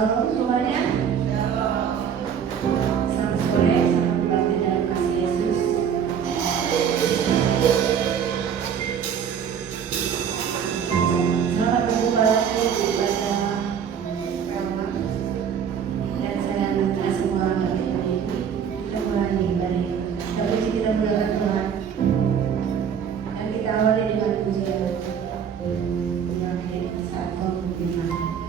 Shalom semuanya. Selamat sore, selamat berbakti dalam kasih Yesus. Selamat berjumpa lagi di ibadah Rama. Dan saya minta semua bagi ini kita mulai dari kita mulakan Tuhan. Dan kita awali dengan pujian yang saat pembukaan.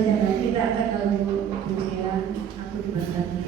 saja nanti tak akan lalu pujian aku diberkati.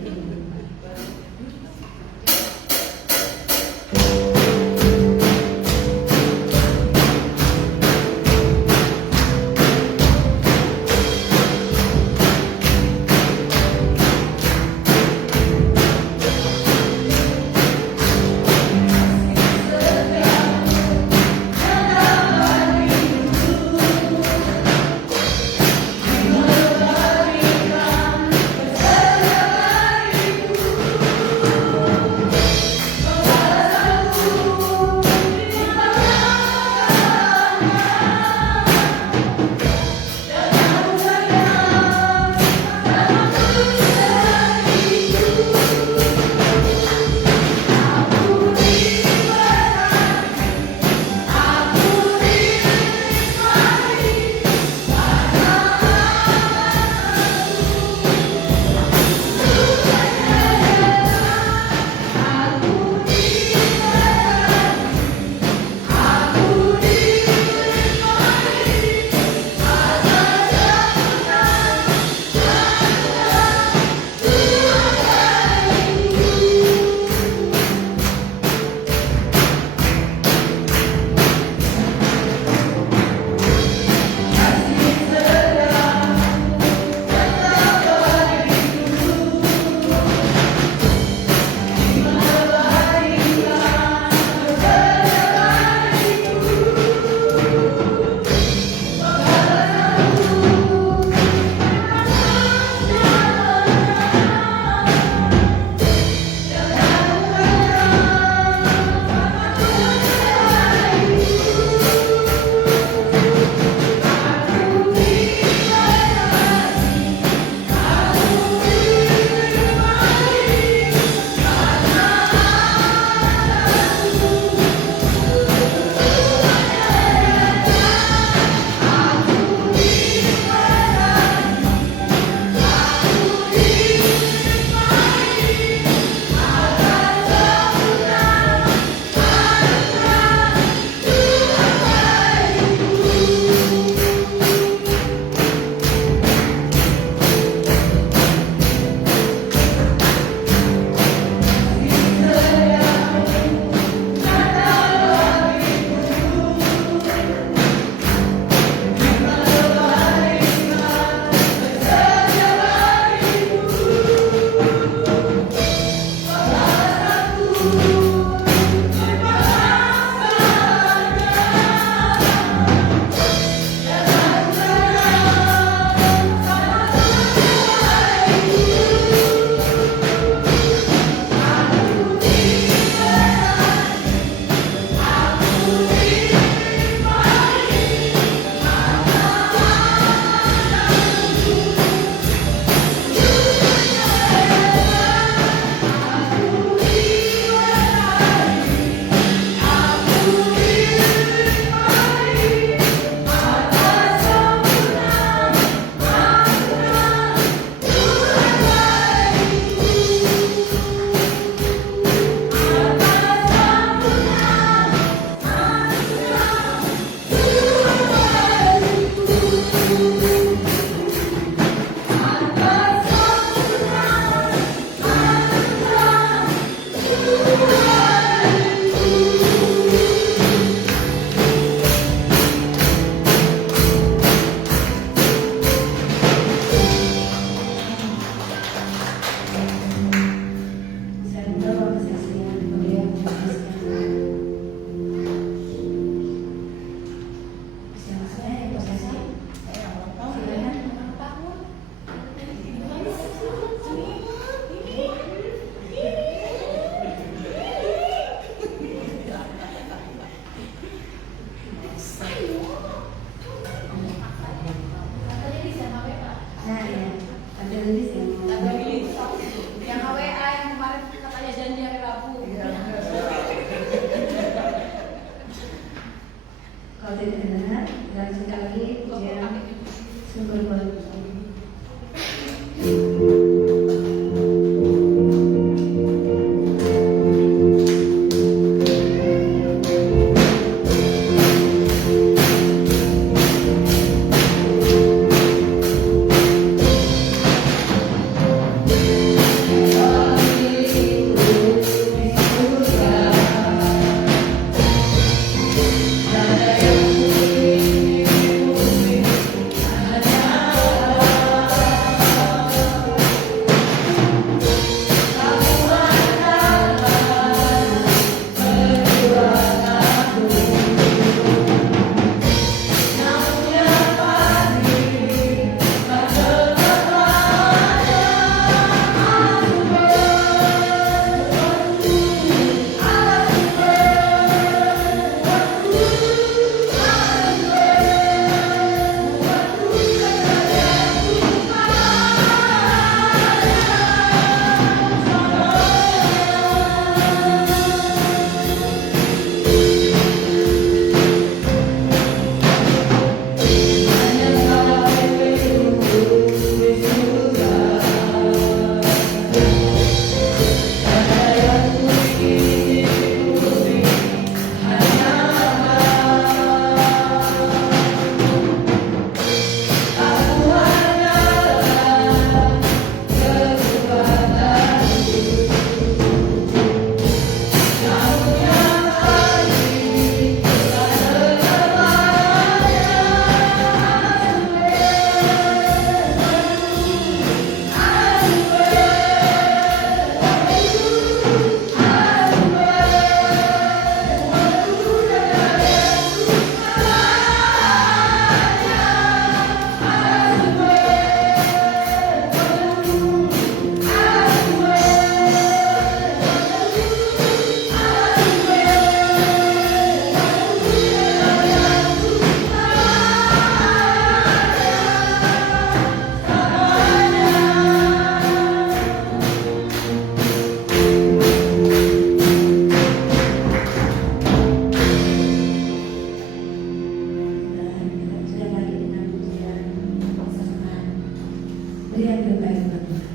Berikan kepada Tuhan.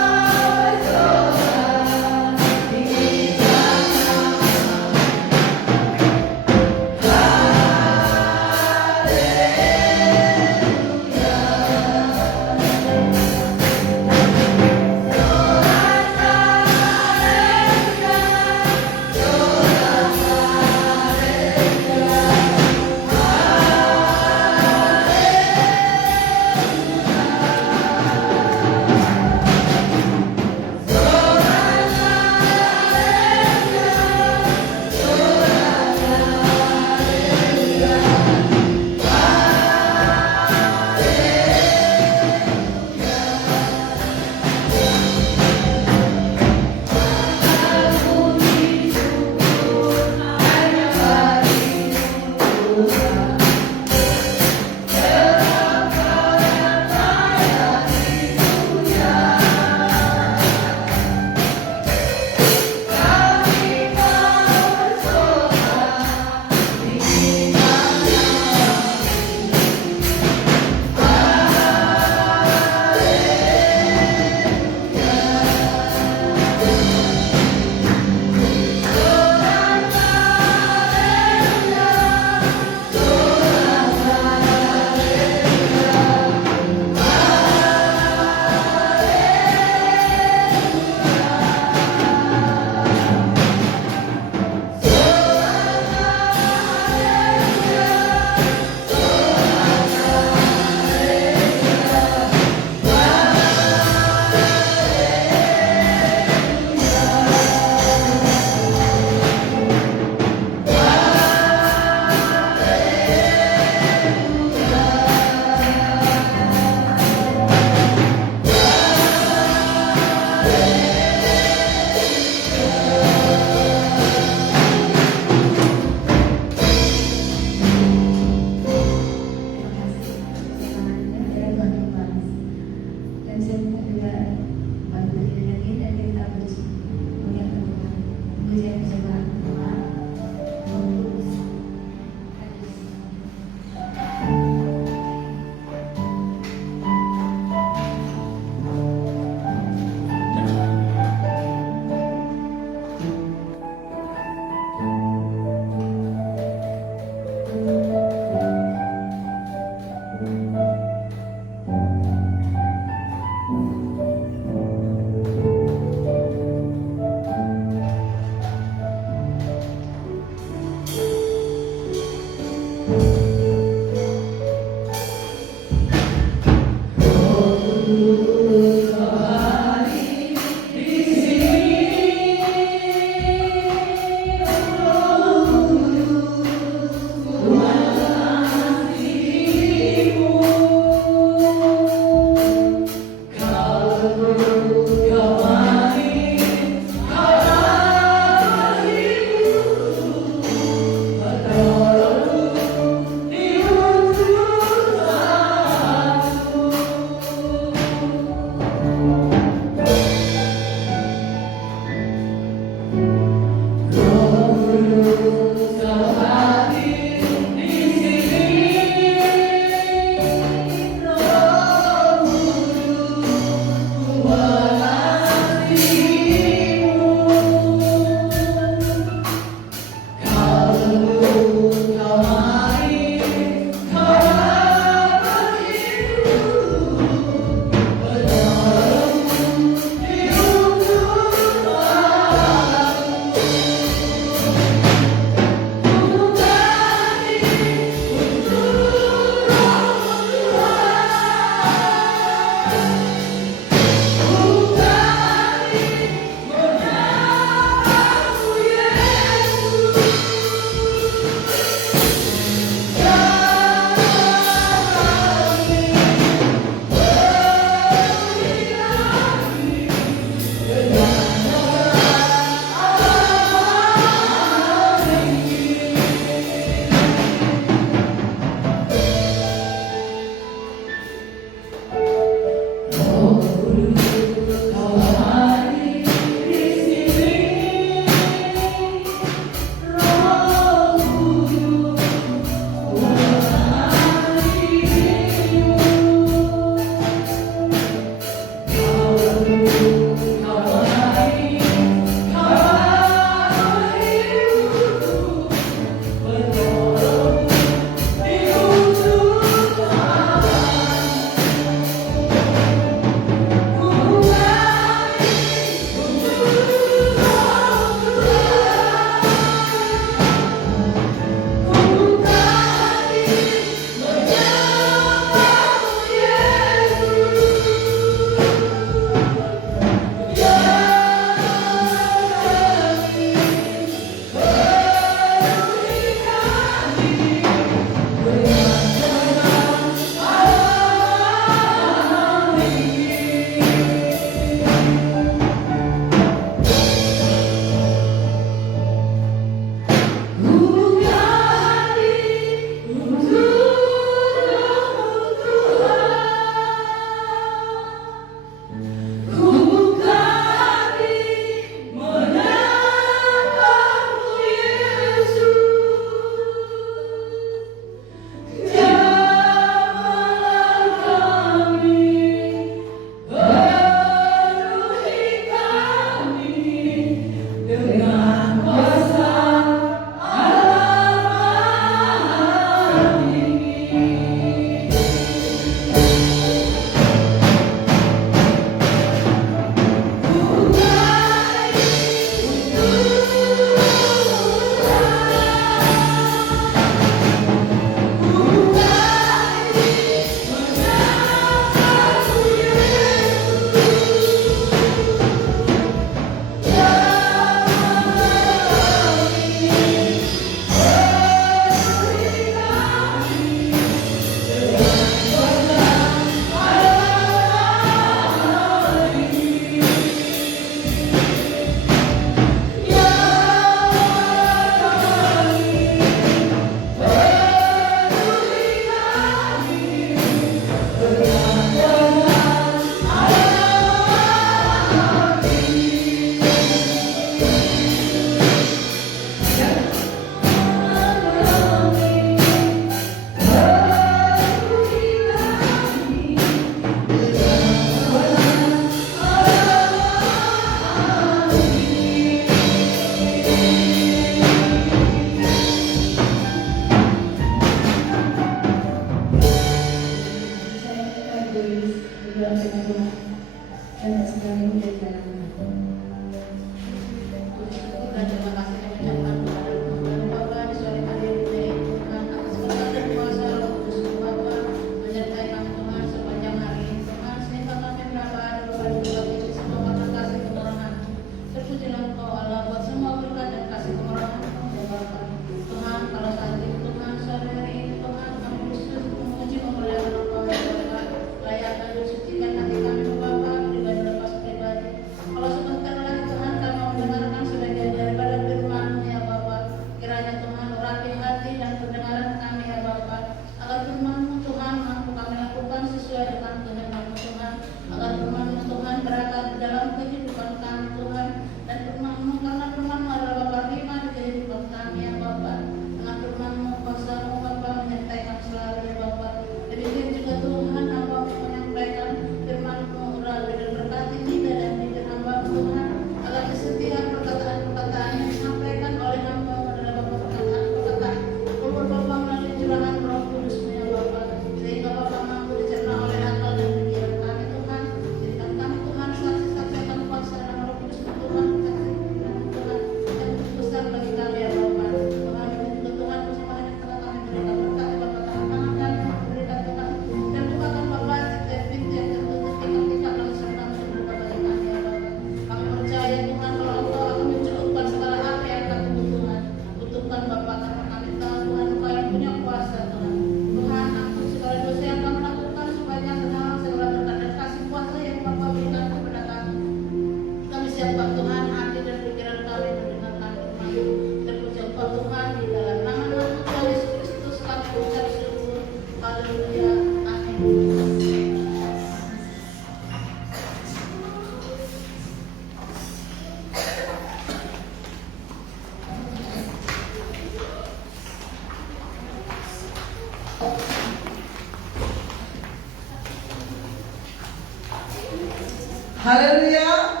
Haleluya.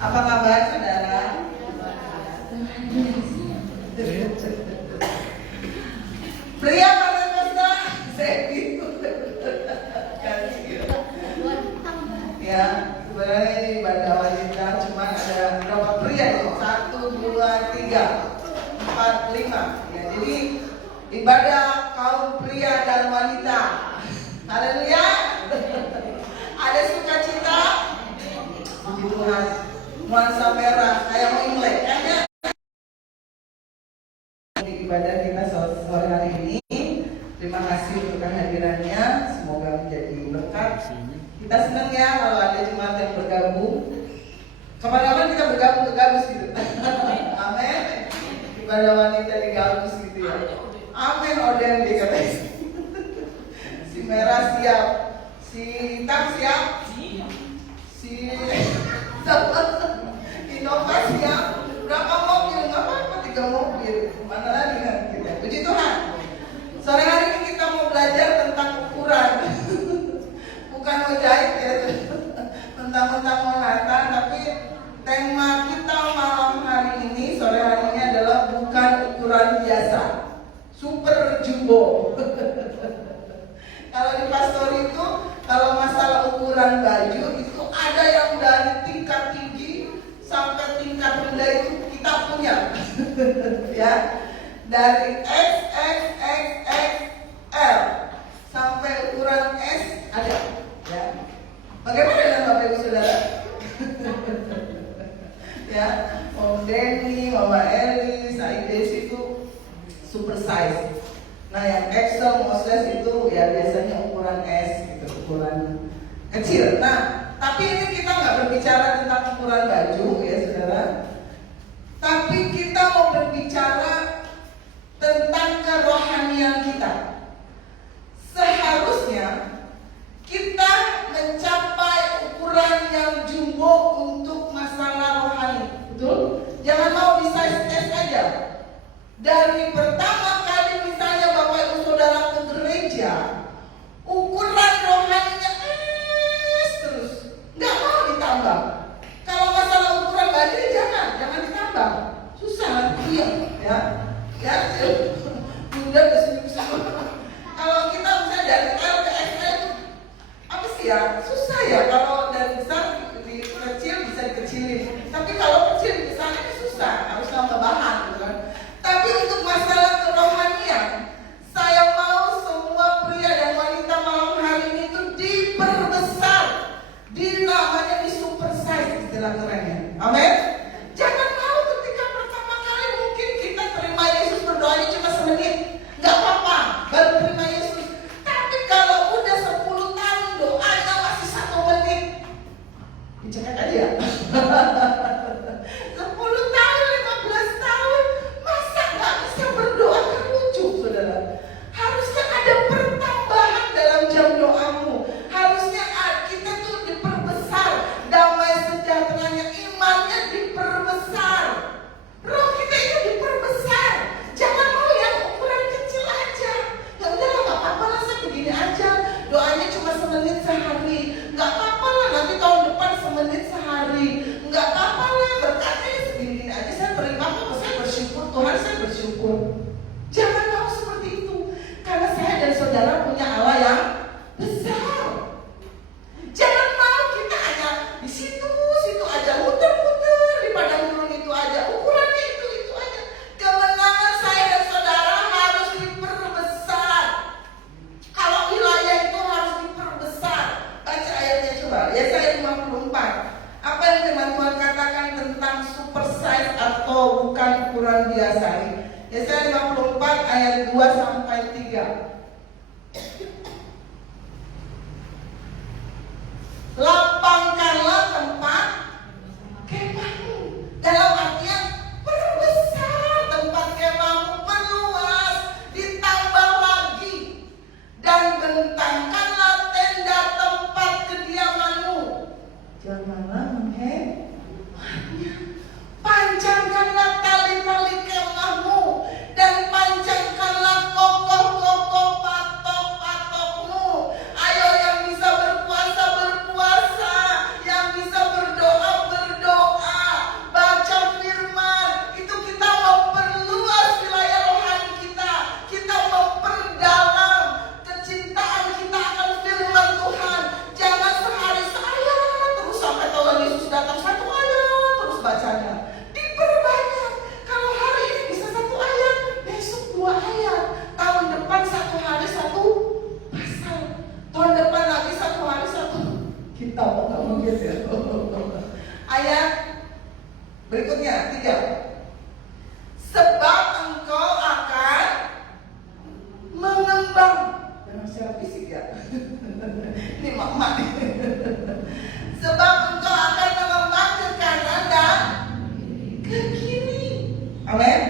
Apa kabar saudara? Pria pada masa ya, sebenarnya ini ibadah wanita cuma ada berapa pria nih? 1, 2, 3, 4, 5. Ya, jadi ibadah kaum pria dan wanita. Haleluya. Ada sukacita. Puji Tuhan. Nuansa merah kayak mau Imlek kan ya? Di ibadah kita sore hari ini. Terima kasih untuk kehadirannya. Semoga menjadi berkat. Kita senang ya kalau ada jemaat yang bergabung. Kapan-kapan kita bergabung ke Gabus gitu. Amin. Ibadah wanita di Gabus gitu ya. Amin. Oden di katanya. Si merah siap. Si hitam siap. Si inovasi ya. Berapa mobil? Nggak apa-apa 3 mobil. Mana lagi kan kita? Puji Tuhan. Sore hari ini kita mau belajar tentang ukuran. Bukan mau jahit ya. Mentang-mentang mau Natal, tapi tema kita malam hari ini, sore hari ini adalah bukan ukuran biasa. Super jumbo. Kalau di pastor itu, kalau masalah ukuran baju itu ada yang dari tingkat tinggi sampai tingkat rendah itu kita punya. Ya. Dari XXXXL sampai ukuran S ada. Ya. Bagaimana dengan Bapak Ibu Saudara? Ya, Om Denny, Mama Eli, Saides itu super size. Nah, yang XL, Moses itu ya biasanya ukuran S gitu, ukuran kecil. Nah, tapi ini kita nggak berbicara tentang ukuran baju ya saudara. Tapi kita mau berbicara tentang kerohanian kita. Seharusnya kita mencapai ukuran yang jumbo untuk masalah rohani. Betul? Jangan mau di size S aja. Dari pertama kali misalnya Bapak Ibu Saudara ke gereja, ukuran rohaninya S terus, nggak mau ditambah. Kalau masalah ukuran baju jangan ditambah, susah nanti ya. Bunda kesenyum. Kalau kita bisa dari L ke XL apa sih ya? Susah ya kalau dari besar di kecil bisa dikecilin. Tapi kalau kecil besarnya susah, harus tambah bahan gitu kan. Tapi untuk masalah kerohanian, saya mau semua pria dan wanita malam hari ini itu diperbesar, namanya di super size istilah kerennya. Amin. Jangan mau ketika pertama kali mungkin kita terima Yesus berdoanya cuma semenit, nggak apa-apa, baru terima Yesus. Tapi kalau udah 10 tahun doanya masih 1 menit, dicek aja ya. 10 tahun, 15 tahun, masa nggak bisa berdoa? Kan lucu saudara. Harusnya ada pertambahan dalam jam doamu. Harusnya kita tuh diperbesar, damai sejahteranya, imannya diperbesar, roh kita itu diperbesar. Jangan mau yang ukuran kecil aja. Ya udahlah, nggak apa-apa lah, saya begini aja. Doanya cuma semenit sehari. Nggak apa-apa lah, nanti tahun depan semenit sehari. Nggak apa-apa lah, berkatnya segini-gini aja. Saya terima kok, saya bersyukur Tuhan, saya bersyukur. Jangan mau seperti itu, karena saya dan saudara punya Allah yang besar. Jangan mau kita hanya di situ aja, muter-muter di padang gurun itu aja, ukurannya itu aja. Kemenangan saya dan saudara harus diperbesar. Kalau wilayah itu harus diperbesar. Baca ayatnya coba, Yesaya 54. Apa yang firman Tuhan katakan tentang super size atau bukan ukuran biasa ini? Yesaya 54 ayat 2 sampai 3. Lapangkanlah tempat kemahmu. Dalam artian perbesar tempat kemahmu, perluas, ditambah lagi, dan bentangkanlah tenda tempat kediamanmu. Janganlah menghemahnya. Panjangkanlah tali-tali kemahmu dan panjangkanlah kokoh-kokoh patok-patokmu. Berikutnya 3. Sebab engkau akan mengembang. Memang secara fisik ya. Ini mak-mak nih. Sebab engkau akan mengembang ke kanan dan ke kiri. Amin.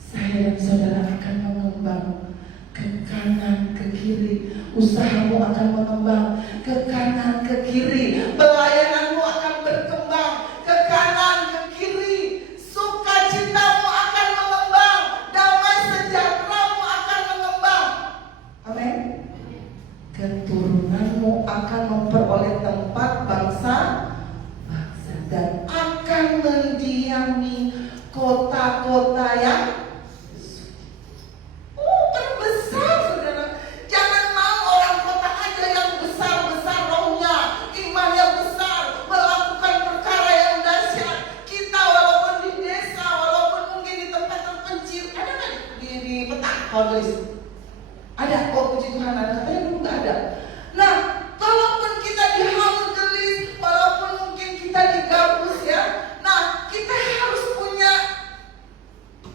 Saya dan saudara akan mengembang ke kanan, ke kiri. Usahamu akan mengembang ke kanan, ke kiri. Pelayananmu akan berkembang ke kanan, ke kiri. Sukacitamu akan mengembang. Damai sejahteramu akan mengembang. Amin. Keturunanmu akan memperoleh tempat bangsa dan akan mendiami kota-kota yang terbesar, saudara. Jangan mau orang kota aja yang besar-besar rohnya, imannya besar, melakukan perkara yang dahsyat. Kita walaupun di desa, walaupun mungkin di tempat terpencil, ada kan di petak tulis? Ada, oh puji Tuhan ada, katanya dulu nggak ada. Nah, kalaupun kita di Hamun Gelis, walaupun mungkin kita di Gabus ya, nah kita harus punya.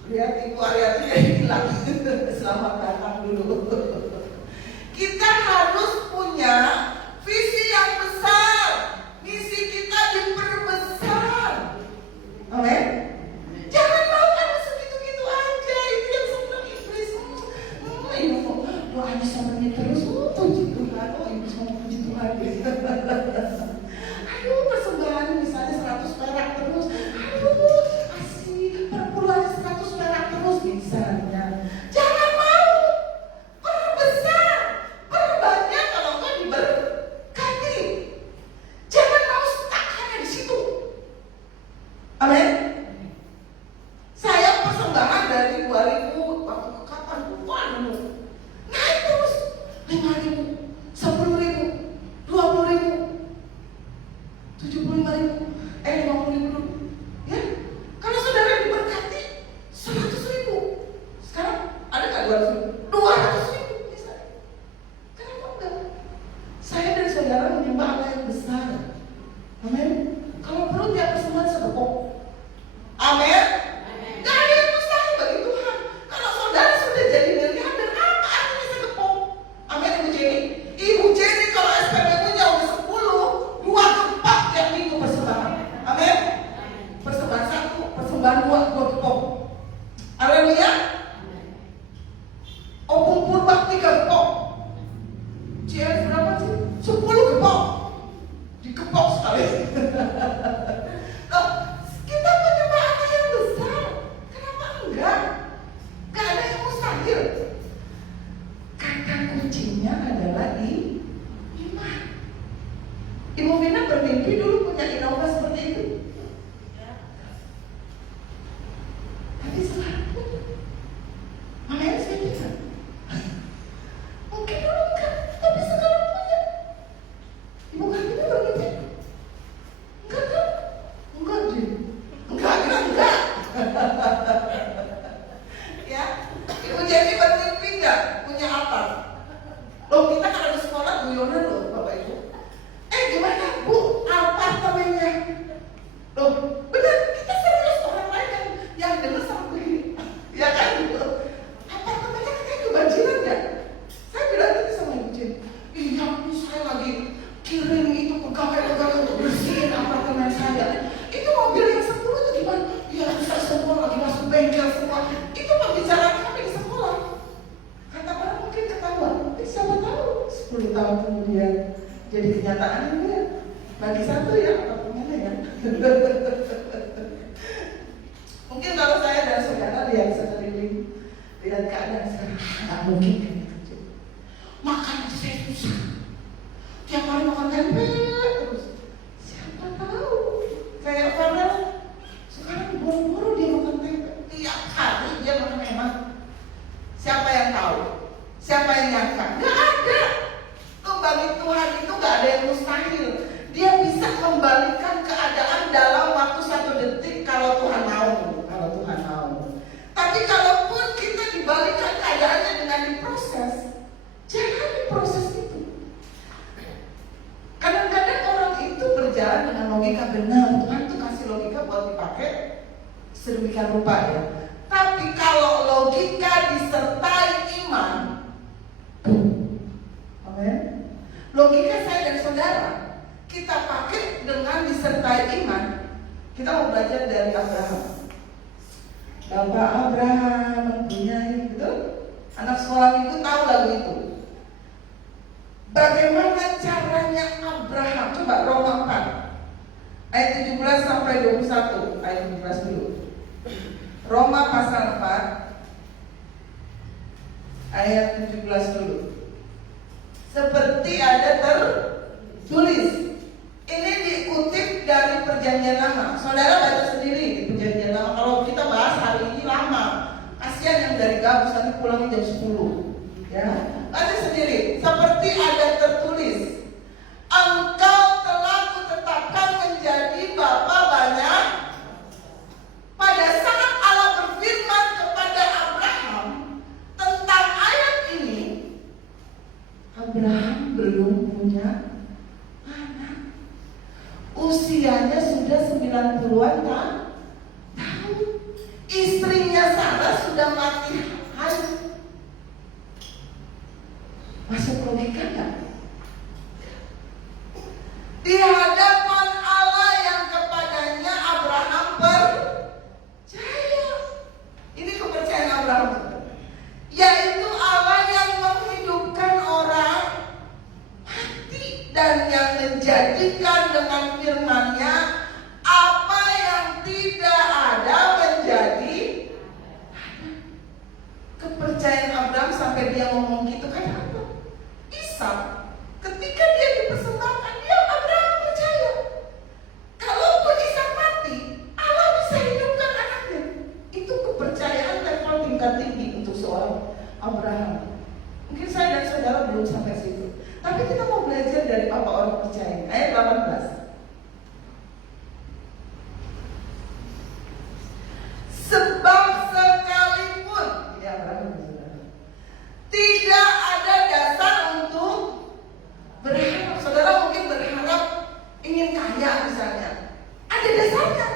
Lihat Ibu Ariati yang bilang, selamat datang dulu. Kita harus punya visi yang besar, misi kita diperbesar. Amin. Jangan mau ada segitu-gitu aja, itu yang senang iblis. Ibu doanya sama ini terus, puji Tuhan, ibu sama puji Tuhan. Aduh, persembahan misalnya 100 perak terus, aduh, asik, perpuluhan 100 perak terus misalnya. Jangan mau, perbesar, perbanyak kalau enggak diberkati. Jangan mau stuck hanya di situ. Amin. Saya persembahan dari 2000 waktu ke kapan lupa dulu. Naik terus 5.000, 10.000, 20.000, 75.000, 50.000 dulu. Ya, kalau saudara diberkati 100.000, sekarang ada nggak 200.000? 200.000 misalnya. Kenapa enggak? Saya dan saudara menyembah Allah yang besar. Amin. Kalau perlu tiap persembahan segepok. Amin. Gak ada yang mustahil bagi Tuhan. Kalau saudara sudah jadi miliarder, apa artinya segepok? Amin, Ibu Jenny. Ibu Jenny kalau SPP-nya udah 10, 2 gepok tiap minggu persembahan. Amin. Persembahan 1, persembahan 2 gepok. Haleluya. Opung Purba 3 gepok. CS berapa sih? 10 gepok. Dikepok sekali. Kita menyembah Allah yang besar. Kenapa enggak? Gak ada yang mustahil. Kata kuncinya adalah di iman. Ibu Vina bermimpi dulu punya Innova seperti itu. Tapi sekarang punya. Makanya saya bilang, mungkin dulu enggak, tapi sekarang punya. Ibu Kartina bermimpi? Enggak kan? Enggak Jin. Enggak. Ya, Ibu Jenny bermimpi enggak punya apa? Loh, kita kan ada sekolah guyonan loh Bapak Ibu. Gimana Bu apartemennya? Loh, benar, kita serius orang lain yang dengar sama begini. Ya kan Bu? Apartemennya katanya kebanjiran enggak? Saya bilang gitu sama Ibu Jenny. Iya, ini saya lagi kirim itu pegawai-pegawai untuk bersihin apartemen saya. Itu mobil yang 10 itu gimana? Ya bisa semua lagi masuk bengkel semua. Itu pembicaraan kami di sekolah. Kata orang mungkin ketahuan, siapa tahu 10 tahun kemudian jadi kenyataan juga ya. Bagi satu ya apartemennya ya. Mungkin kalau saya dan saudara lihat sekeliling, lihat keadaan sekarang, nggak mungkin kan itu. Makan aja saya susah. Tiap hari makan tempe terus. Siapa tahu? Kayak Farel sekarang buru-buru dia makan tempe. Tiap hari dia makan enak. Siapa yang tahu? Siapa yang nyangka? Gak ada. Tuh bagi Tuhan itu gak ada yang mustahil. Dia bisa membalikkan keadaan dalam waktu 1 detik kalau Tuhan mau. Kalau Tuhan mau. Tapi kalaupun kita dibalikkan keadaannya dengan diproses, pakai sedemikian rupa ya. Tapi kalau logika disertai iman, amen. Logika saya dan saudara kita pakai dengan disertai iman. Kita mau belajar dari Abraham. Bapak Abraham mempunyai, betul? Anak sekolah minggu tahu lagu itu. Bagaimana caranya Abraham? Coba Roma 4 ayat 17 sampai 21. Ayat 17 dulu. Roma pasal 4 ayat 17 dulu. Seperti ada tertulis. Ini diutip dari Perjanjian Lama. Saudara baca sendiri di Perjanjian Lama. Kalau kita bahas hari ini lama. Kasihan yang dari gabus nanti pulangnya jam 10. Ya, baca sendiri. Seperti ada tertulis, engkau telah kutetapkan menjadi bapa banyak. Pada saat Allah berfirman kepada Abraham tentang ayat ini, Abraham belum punya anak. Usianya sudah 90-an tahun. Istrinya Sarah sudah mati hancur. Masuk logika nggak? Di hadapan Allah yang kepadanya Abraham percaya. Ini kepercayaan Abraham, yaitu Allah yang menghidupkan orang mati dan yang menjadikan dengan firman-Nya apa yang tidak ada menjadi ada. Kepercayaan Abraham sampai dia ngomong gitu kan apa? Ishak, ketika dia dipersembahkan, dia Abraham percaya. Kalaupun Ishak mati, Allah bisa hidupkan anaknya. Itu kepercayaan level tingkat tinggi untuk seorang Abraham. Mungkin saya dan saudara belum sampai situ. Tapi kita mau belajar dari apa orang percaya. Ayat 18. Sebab sekalipun, ya Abraham, tidak ada dasar untuk berharap. Saudara mungkin berharap ingin kaya misalnya. Ada dasarnya.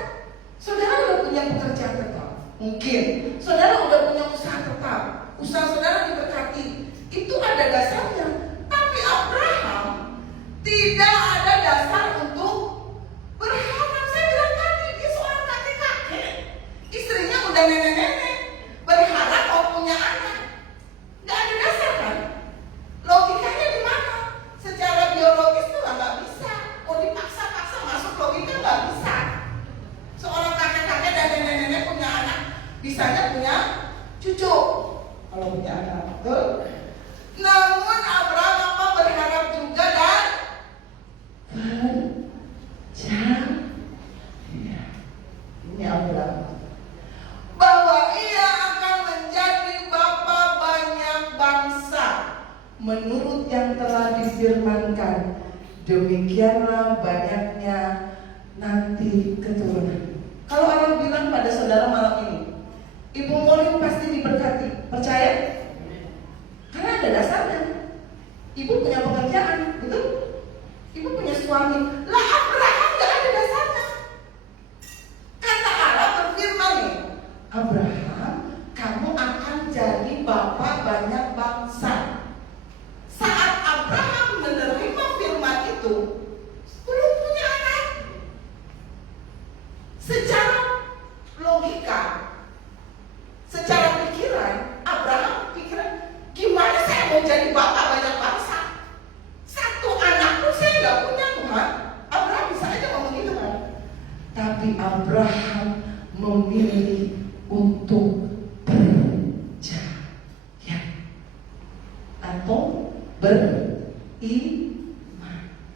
Saudara udah punya pekerjaan tetap. Mungkin saudara udah punya usaha tetap. Usaha saudara diberkati. Itu ada dasarnya. Tapi Abraham tidak ada dasar untuk berharap. Saya bilang tadi, dia seorang kakek-kakek. Istrinya udah nenek-nenek. Berharap mau punya anak. Nggak ada dasar kan? Logikanya di mana? Secara biologis tuh nggak bisa. Mau dipaksa-paksa masuk logika nggak bisa. Seorang kakek-kakek dan nenek-nenek punya anak, bisanya punya cucu. Kalau punya anak, betul? Namun Abraham apa berharap juga dan percaya. Ini Abraham. Bahwa ia akan menjadi bapa banyak bangsa menurut yang telah difirmankan, demikianlah banyaknya nanti keturunan. Kalau Allah bilang pada saudara malam ini, Ibu Molin pasti diberkati, percaya? Karena ada dasarnya. Ibu punya pekerjaan, betul? Ibu punya suami. Lah Abraham gak ada dasarnya. Kata Allah berfirman nih, Abraham, kamu akan jadi bapa banyak bangsa. Saat Abraham menerima firman itu, belum punya anak. Secara logika, secara pikiran, Abraham pikiran, gimana saya mau jadi bapa banyak bangsa? Satu anak pun saya nggak punya, Tuhan. Abraham bisa aja ngomong gitu kan. Tapi Abraham memilih untuk percaya atau beriman.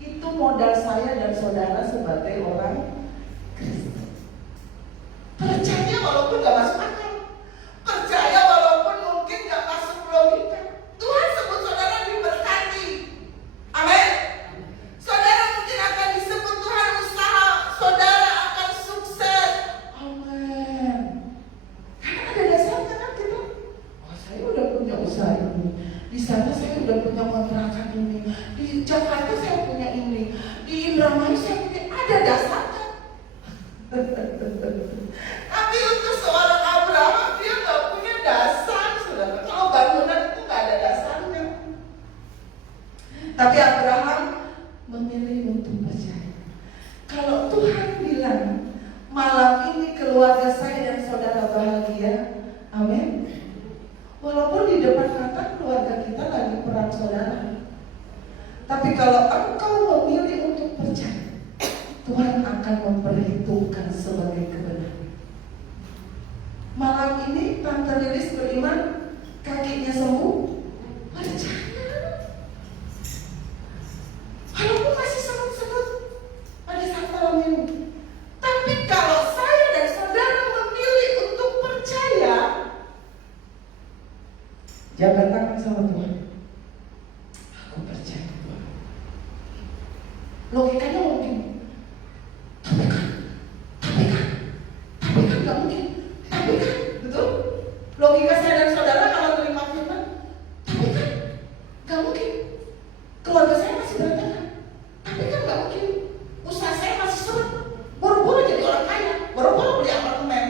Itu modal saya dan saudara sebagai orang Kristen. Percaya walaupun gak masuk akal. Percaya walaupun mungkin gak masuk logika. Tuhan sebut saudara diberkati. Amin. Saudara mungkin akan disebut Tuhan, usaha saudara akan sukses. Amin. Karena ada dasarnya kan kita. Oh, saya udah punya usaha ini. Di sana saya udah punya kontrakan ini. Di Jakarta saya punya ini. Di Indramayu saya punya. Ada dasarnya. keluarga saya dan saudara bahagia. Amin. Walaupun di depan mata keluarga kita lagi perang saudara, tapi kalau engkau memilih untuk percaya, Tuhan akan memperhitungkan sebagai kebenaran. Malam ini Tante Lilis beriman kakinya sembuh, percaya. Walaupun masih semut-semut pada saat malam ini, tapi kalau saya dan saudara memilih untuk percaya, jabat tangan sama Tuhan. Aku percaya Tuhan. Logikanya mungkin, tapi kan nggak mungkin, tapi kan, betul? Logika saya dan saudara kalau terima firman, tapi kan nggak mungkin. Keluarga saya masih berantakan, tapi kan nggak mungkin. Usaha saya masih sulit, boro-boro jadi orang kaya, boro-boro beli apartemen.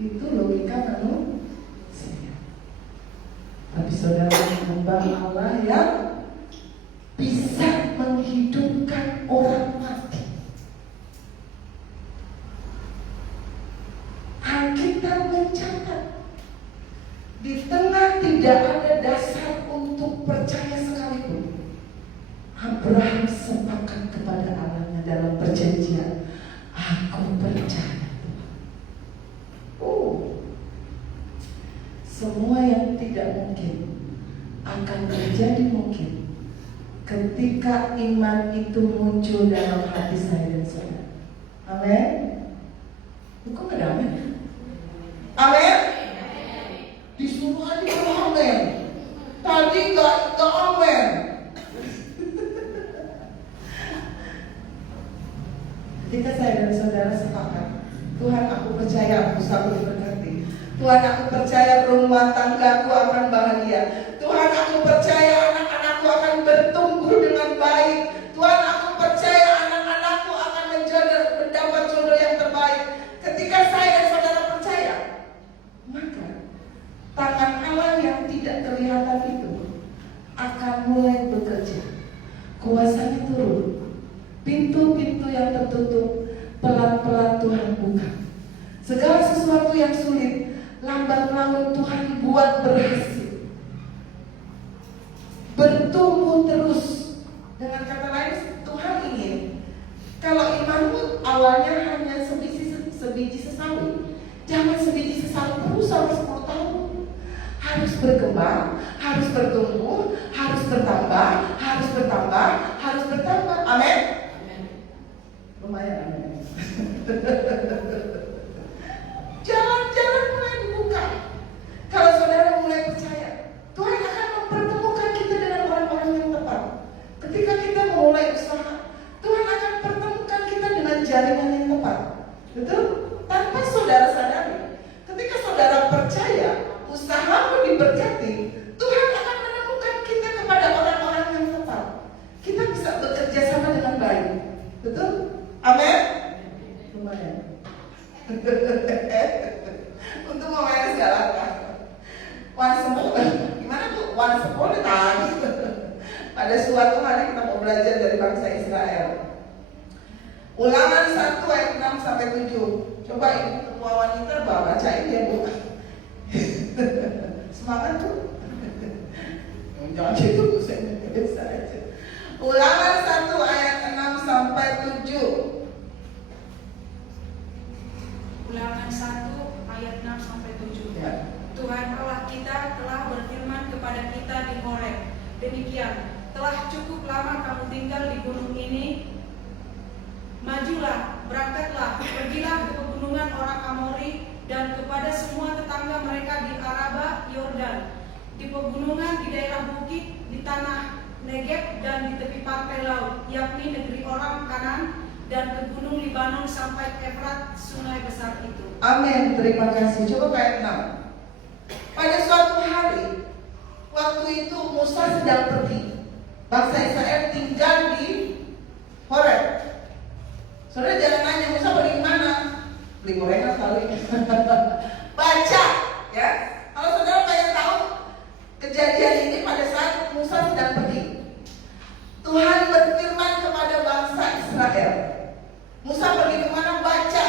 Itu logika manusia. Tapi saudara menyembah Allah yang bisa menghidupkan orang mati. Alkitab mencatat di tengah tidak ada dasar untuk percaya sekalipun, Abraham sepakat kepada Allahnya dalam perjanjian, aku percaya. Semua yang tidak mungkin akan menjadi mungkin ketika iman itu muncul dalam hati saya dan saudara. Amin. Kok ada amin? Amin. Disuruh aja kalau amin. Tadi nggak amin. Ketika saya dan saudara sepakat, Tuhan aku percaya usahaku diberkati. Tuhan aku percaya rumah tanggaku akan bahagia. Tuhan aku percaya anak-anakku akan bertumbuh dengan baik. Tuhan aku percaya anak-anakku akan mendapat jodoh yang terbaik. Ketika saya dan saudara percaya, maka tangan Allah yang tidak kelihatan itu akan mulai bekerja. Kuasanya turun. Pintu-pintu yang tertutup pelan-pelan Tuhan buka. Segala sesuatu yang sulit lambat laun Tuhan buat berhasil, bertumbuh terus. Dengan kata lain, Tuhan ingin kalau imanmu awalnya hanya sebiji sesawi, jangan sebiji sesawi terus sampai 10 tahun. Harus berkembang, harus bertumbuh, harus bertambah, harus bertambah, harus bertambah. Amin. Lumayan amin. Jalan-jalan mulai dibuka. Kalau saudara mulai percaya, Tuhan akan mempertemukan kita dengan orang-orang yang tepat. Ketika kita memulai usaha, Tuhan akan pertemukan kita dengan jaringan yang tepat. Betul? Tanpa saudara sadari. Ketika saudara percaya, usahamu diberkati, Tuhan akan menemukan kita kepada orang-orang yang tepat. Kita bisa bekerja sama dengan baik. Betul? Amin? Lumayan. Untuk memanage galakah. One sepuluh, gimana tuh? One sepuluh tadi. Pada suatu hari kita mau belajar dari bangsa Israel. Ulangan 1 ayat 6 sampai 7. Coba ibu ketua wanita bacain ya bu. Semangat tuh. Jangan gitu bu, saya biasa aja. Ulangan 1 ayat 6 sampai 7. Ulangan 1 ayat 6 sampai 7. Ya. Tuhan Allah kita telah berfirman kepada kita di Horeb, demikian, telah cukup lama kamu tinggal di gunung ini. Majulah, berangkatlah, pergilah ke pegunungan orang Amori dan kepada semua tetangga mereka di Araba Yordan, di pegunungan, di daerah bukit, di tanah Negeb dan di tepi pantai laut, yakni negeri orang Kanan, dan ke gunung Libanon sampai Efrat, sungai besar itu. Amin, terima kasih. Coba ayat 6. Pada suatu hari, waktu itu Musa sedang pergi. Bangsa Israel tinggal di Horeb. Saudara jangan nanya Musa pergi mana. Beli gorengan kali. Baca, ya. Kalau saudara pengen tahu kejadian ini pada saat Musa sedang pergi, Tuhan berfirman kepada bangsa Israel. Musa pergi kemana? Baca.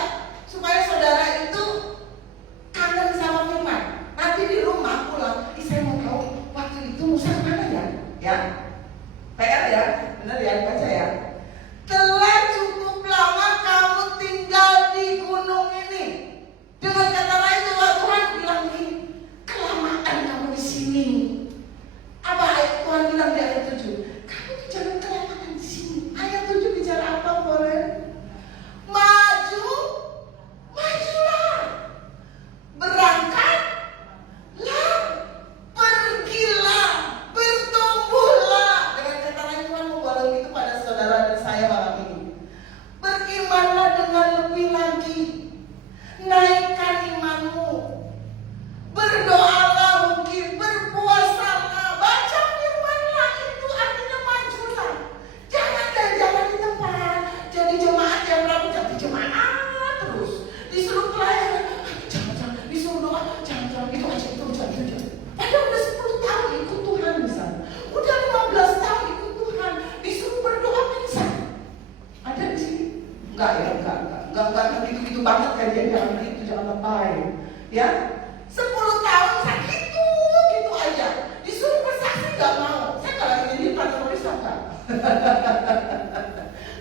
kajian jangan gitu, jangan lebay. Ya, 10 tahun sakit gitu aja. Disuruh bersaksi nggak mau. Saya nggak lagi jadi patrolis apa.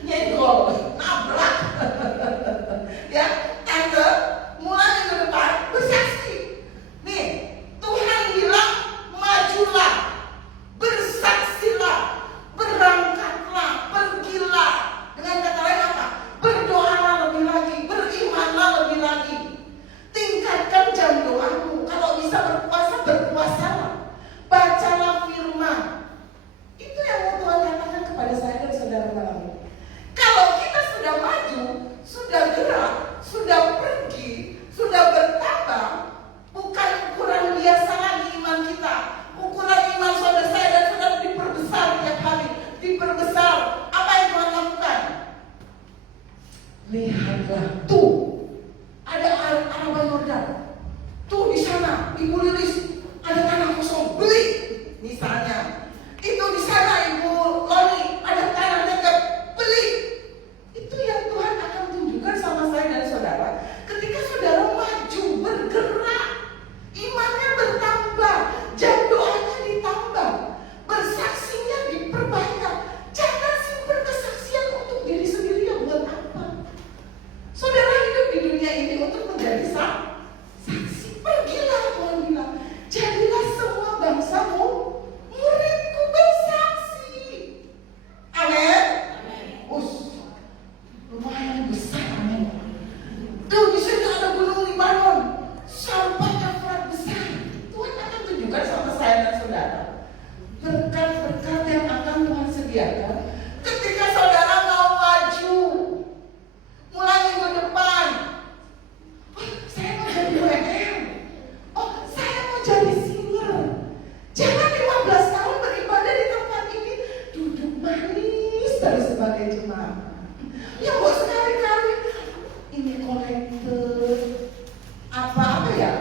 Nyenggol, nabrak. Ya, tante, mulai minggu depan bersaksi. Nih, Tuhan bilang majulah, bersaksilah, berangkatlah, pergilah. Dengan kata lain apa? Berdoalah lebih lagi, berimanlah lebih lagi. Tingkatkan jam doamu. Kalau bisa berpuasa, berpuasalah. Bacalah firman. Itu yang mau Tuhan katakan kepada saya dan saudara malam ini. Kalau kita sudah maju, sudah gerak, sudah pergi, sudah bertambah, bukan ukuran biasa lagi iman kita. Ukuran iman saudara saya dan saudara diperbesar tiap hari. Diperbesar. Apa yang Tuhan lakukan? Lihatlah, tuh ada Araba Yordan. Tuh di sana, Ibu Lilis, ada tanah kosong, beli. Misalnya, itu di sana Ibu Loni, ada tanah negap, beli. Itu yang Tuhan akan tunjukkan sama saya dan saudara. Ketika saudara maju, bergerak, imannya bertambah, jam doanya ditambah, bersaksinya diperbanyak. Jangan simpan kesaksian untuk diri sendiri, yang buat apa? Saudara hidup di dunia ini untuk menjadi saksi. Pergilah, Tuhan bilang, jadilah semua bangsamu muridku bersaksi. Amin. Lumayan besar, amin. Tuh di sini ada gunung Libanon, sampai Efrat besar. Tuhan akan tunjukkan sama saya dan saudara berkat-berkat yang akan Tuhan sediakan ketika saudara mau maju. Mulai minggu depan, oh, saya mau jadi WM. Oh, saya mau jadi singer. Jangan 15 tahun beribadah di tempat ini duduk manis dari sebagai jemaat. Ya buat sekali-kali ini kolektor apa ya,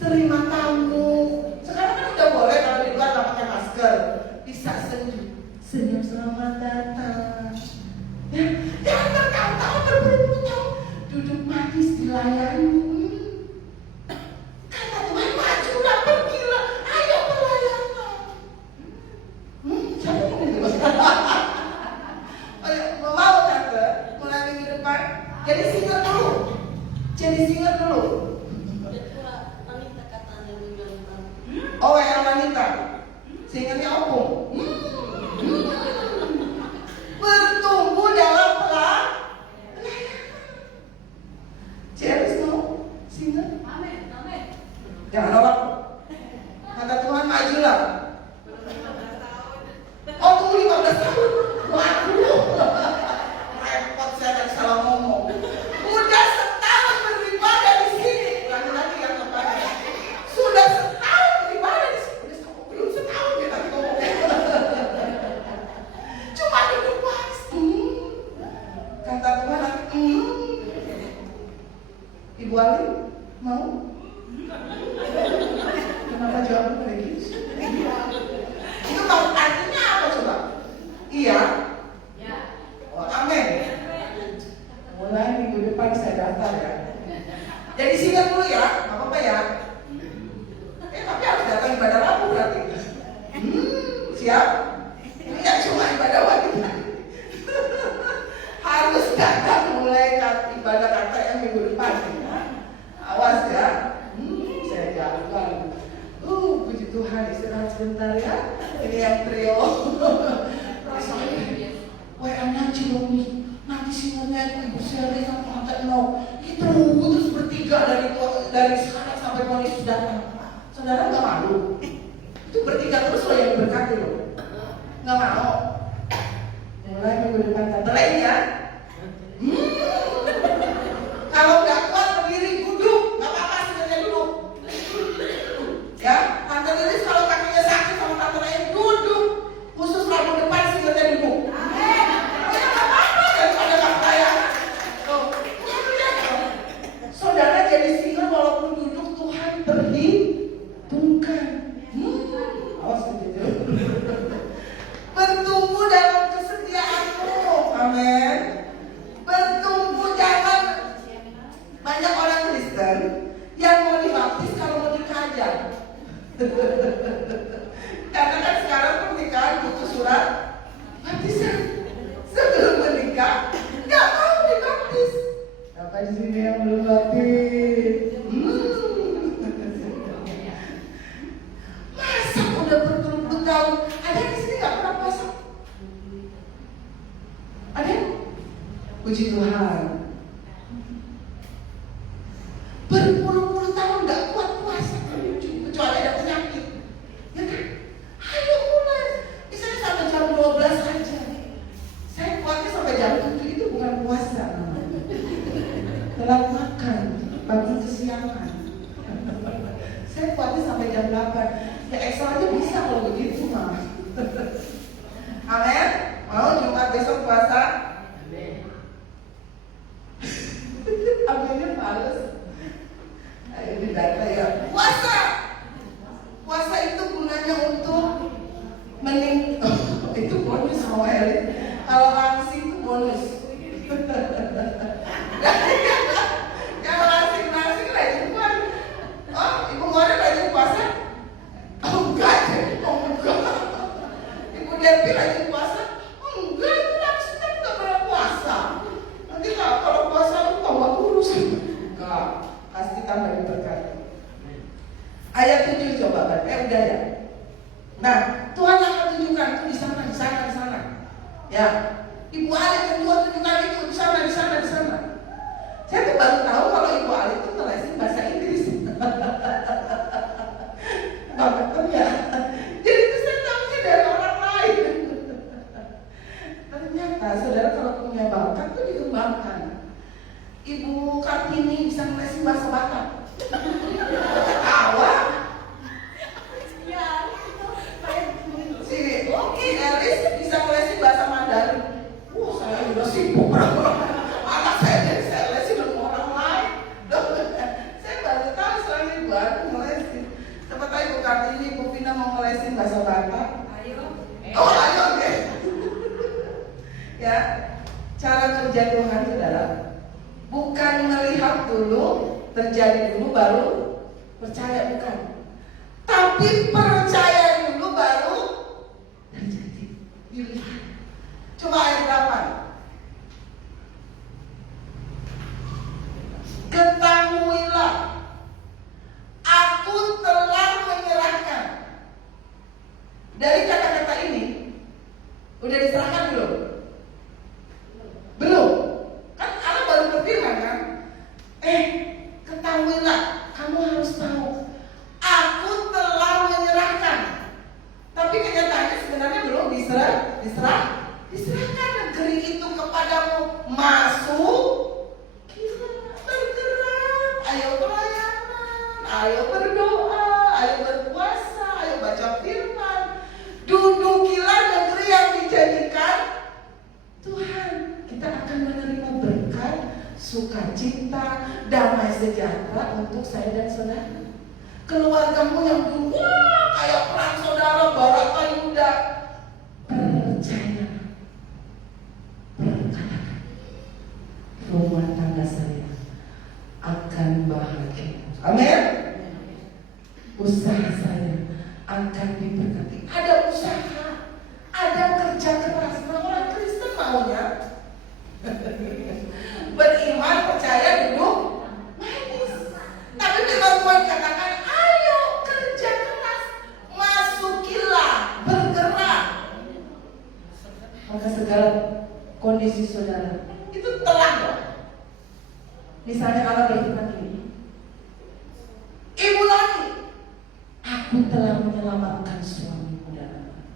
terima tamu. Sekarang kan udah boleh kalau di luar nggak pakai masker, bisa senyum selamat datang. Ya, jangan bertahun-tahun, berpuluh-puluh tahun duduk manis dilayani. Kata Tuhan, majulah, pergilah, ayo pelayanan. Siapa yang ini? Mau tante, mulai minggu depan jadi singer dulu. Jadi singer dulu. Oh, yang wanita. Singernya opung. Bertumbuh dalam pelayanan. Cheris mau singer? Amin, amin. Jangan nolak. Kata Tuhan, majulah. Oh, tunggu 15 tahun. Waduh. Repot saya tadi salah ngomong. Udah setahun beribadah di sini. Lagi-lagi yang kepada. Sudah setahun beribadah di sini. Belum setahun kita ngomong. Cuma duduk pas. Kata Tuhan, Ibu Ali mau? Kenapa jawabnya kayak gitu? Itu artinya apa coba? Iya. Oh, amin. Mulai minggu depan saya daftar ya. Jadi singer dulu ya, nggak apa-apa ya. Tapi harus datang ibadah Rabu berarti. Siap? Ini nggak cuma ibadah wajib. Harus datang mulai ibadah KTM minggu depan. Awas ya. Saya jalan. Puji Tuhan, istirahat sebentar ya. Ini yang trio. WA-nya Cilomi, nanti singernya Ibu Seri sama Tante No. Itu terus bertiga dari sekarang sampai Monis datang. Saudara nggak malu? Itu bertiga terus loh yang berkati loh. Nggak mau? Mulai minggu depan tante lain ya. Kalau nggak kuat berdiri duduk, nggak apa-apa singernya duduk. Ya, tante Lilis kalau kakinya sakit sama tante lain duduk. Khusus Rabu depan singernya duduk. Saudara jadi singer walaupun duduk Tuhan perhitungkan. Awas begitu. Bertumbuh dalam kesetiaanmu. Amin. Bertumbuh Kristen yang mau dibaptis kalau mau nikah aja. Karena kan sekarang pernikahan butuh surat baptisan. Sebelum menikah nggak mau dibaptis. Apa di sini yang belum baptis? Masa udah berpuluh-puluh tahun ada di sini nggak pernah puasa? Ada? Puji Tuhan. Berpuluh-puluh tahun nggak kuat puasa, kecuali ada penyakit, ya kan? Ayo mulai, misalnya sampai jam 12 aja. Saya kuatnya sampai jam 7 itu bukan puasa namanya. Telat makan, bangun kesiangan. Saya kuatnya sampai jam 8. Ya ekstra aja bisa kalau begitu mah. Amin. Mau Jumat besok puasa? Aminnya males. Ayo didata ya. Puasa. Puasa itu gunanya untuk itu bonus mau elit. Kalau langsing itu bonus. Kalau langsing lagi bukan. Oh, ibu Mora lagi puasa? Oh enggak. Ibu Devi lagi puasa? Oh enggak, itu langsung kan nggak pernah puasa. Nanti kalau puasa lu tambah kurus. Enggak, pasti tambah diberkati. Ayat 7 coba kan? Udah ya. Nah, Tuhan akan tunjukkan itu di sana. Ya, Ibu Ali kedua tunjukkan itu di sana. Saya tuh baru tahu kalau Ibu Ali itu ngelesin bahasa Inggris. Bapak ya. Jadi itu saya tahunya dari orang lain. Ternyata saudara kalau punya bakat itu dikembangkan. Ibu Kartini bisa ngelesin bahasa Batak. Ketawa. Si Oki Elis bisa ngelesin bahasa Mandarin. Saya udah sibuk. Anak saya jadi saya lesin sama orang lain. Saya baru tahu soalnya Ibu aku ngelesin. Siapa tahu Ibu Kartini, Ibu Pina mau ngelesin bahasa Batak. Ayo deh. Ya, cara kerja Tuhan saudara bukan melihat dulu, terjadi dulu baru percaya, bukan. Tapi percaya dulu baru terjadi. Dilihat. Coba ayat 8. Ketahuilah, aku telah menyerahkan. Dari kata-kata ini udah diserahkan belum? Belum. Kan Allah baru berfirman kan? Ketahuilah, kamu harus tahu, aku telah menyerahkan. Tapi kenyataannya sebenarnya belum diserahkan negeri itu kepadamu. Masuk, bergerak, ayo pelayanan, ayo berdoa, ayo berpuasa, ayo baca firman. Dudukilah negeri yang dijadikan Tuhan. Kita akan menerima berkat, sukacita, damai sejahtera untuk saya dan saudara. Keluargamu yang dulu kayak perang saudara Baraka Yuda, percaya, berkatakan, rumah tangga saya akan bahagia. Amin. Usaha saya akan diberkati. Ada usaha, ada kerja keras. Nah, orang Kristen maunya beriman, percaya, duduk manis. Tapi firman Tuhan katakan, ayo kerja keras, masukilah, bergerak. Maka segala kondisi saudara itu telah loh. Misalnya Allah berfirman ini, Ibu Lani, aku telah menyelamatkan suamimu dan anak.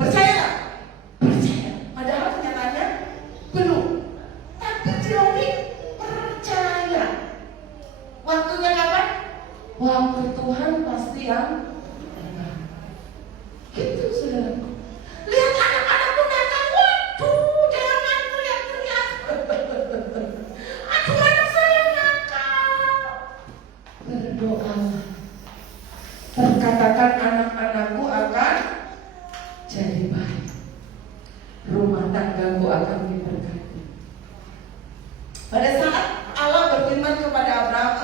Percaya? Percaya. Padahal kenyataannya belum. Tapi Jomi percaya. Waktunya kapan? Waktu Tuhan pasti yang benar. Gitu saudara. Lihat anak-anakku nakal, waduh, jangan teriak-teriak. Aduh, anak saya nakal. Berdoalah. Perkatakan anak-anakku akan jadi baik. Rumah tanggaku akan diberkati. Pada saat Allah berfirman kepada Abraham,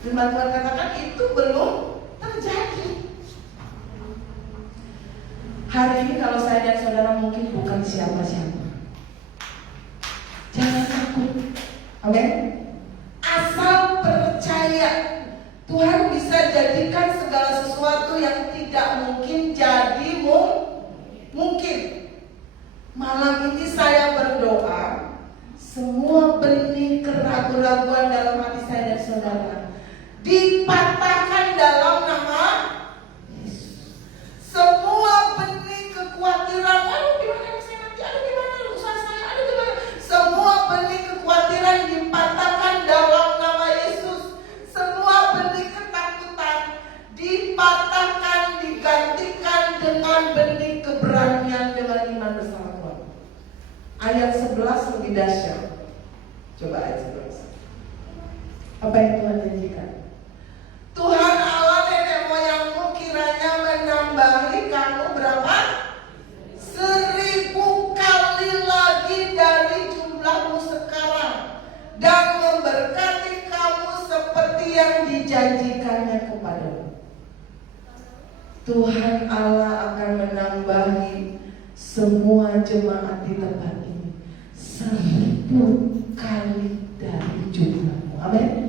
Firman Tuhan katakan itu belum terjadi. Hari ini kalau saya dan saudara mungkin bukan siapa-siapa, jangan takut. Amin. Asal percaya, Tuhan bisa jadikan segala sesuatu yang tidak mungkin jadi mungkin. Malam ini saya berdoa, semua benih keraguan-raguan dalam hati saya dan saudara dipatahkan dalam nama Yesus. Semua benih kekhawatiran, aduh gimana saya nanti, aduh gimana usaha saya, aduh gimana, semua benih kekhawatiran dipatahkan dalam nama Yesus. Semua benih ketakutan dipatahkan, digantikan dengan benih keberanian dengan iman bersama Tuhan. Ayat 11 lebih dahsyat. Coba ayat 11. Apa yang Tuhan janjikan? Tuhan Allah nenek moyangmu kiranya menambahi kamu berapa? 1000 kali lagi dari jumlahmu sekarang, dan memberkati kamu seperti yang dijanjikannya kepadamu. Tuhan Allah akan menambahi semua jemaat di tempat ini 1000 kali dari jumlahmu. Amin.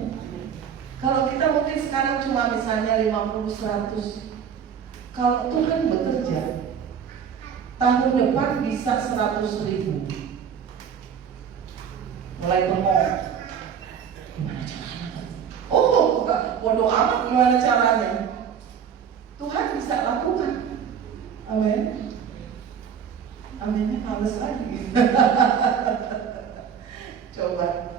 Kalau kita mungkin sekarang cuma misalnya 50, 100, kalau Tuhan bekerja, tahun depan bisa 100.000. Mulai bengong, gimana caranya? Oh, bodoh amat gimana caranya? Tuhan bisa lakukan. Amin. Aminnya males lagi. Coba.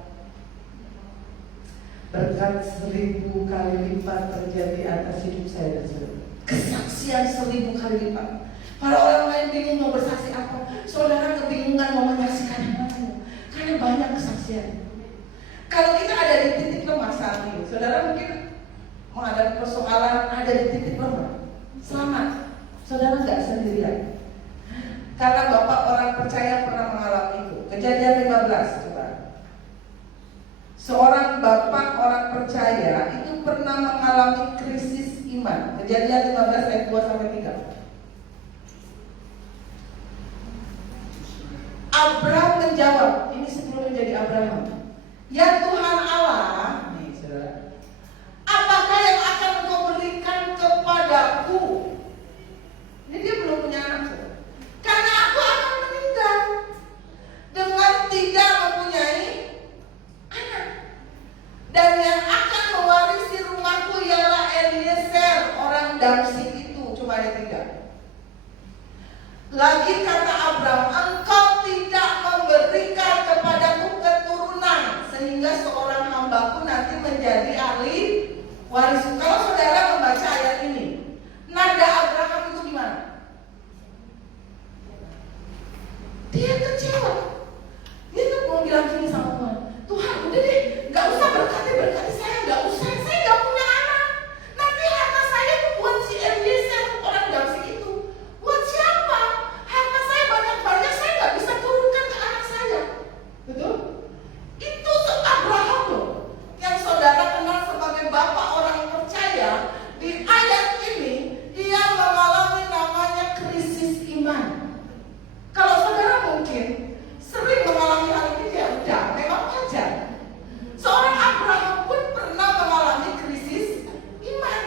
Berkat 1000 kali lipat terjadi atas hidup saya dan saudara. Kesaksian 1000 kali lipat. Para orang lain bingung mau bersaksi apa, saudara kebingungan mau menyaksikan yang mana, karena banyak kesaksian. Kalau kita ada di titik lemah saat ini, saudara mungkin menghadapi persoalan, ada di titik lemah, selamat, saudara nggak sendirian. Karena Bapak orang percaya pernah mengalami itu. Kejadian 15, coba. Seorang bapak orang percaya itu pernah mengalami krisis iman. Kejadian 15 ayat 2-3. Abraham menjawab, ini sebelum menjadi Abraham, ya Tuhan Allah, nih saudara, apakah yang akan Engkau berikan kepadaku? Ini dia belum punya anak, saudara. Karena aku akan meninggal dengan tidak mempunyai anak. Dan yang akan mewarisi rumahku ialah Eliezer, orang Damsyik itu. Cuma ada 3. Lagi kata Abraham, engkau tidak memberikan kepadaku keturunan, sehingga seorang hambaku nanti menjadi ahli waris. Kalau saudara membaca ayat ini, nada Abraham itu gimana? Dia kecewa. Dia tuh mau bilang gini sama Tuhan, Tuhan udah deh, gak usah berkati saya, gak usah, saya gak punya anak. Nanti harta saya itu buat si Eliezer, orang Damsyik itu. Buat siapa? Harta saya banyak-banyak, saya gak bisa turunkan ke anak saya. Betul? Itu Abraham loh, yang saudara kenal sebagai bapak orang percaya. Di ayat ini, dia mengalami namanya krisis iman. Kalau saudara mungkin sering mengalami hal ini, ya udah, memang wajar. Seorang Abraham pun pernah mengalami krisis iman.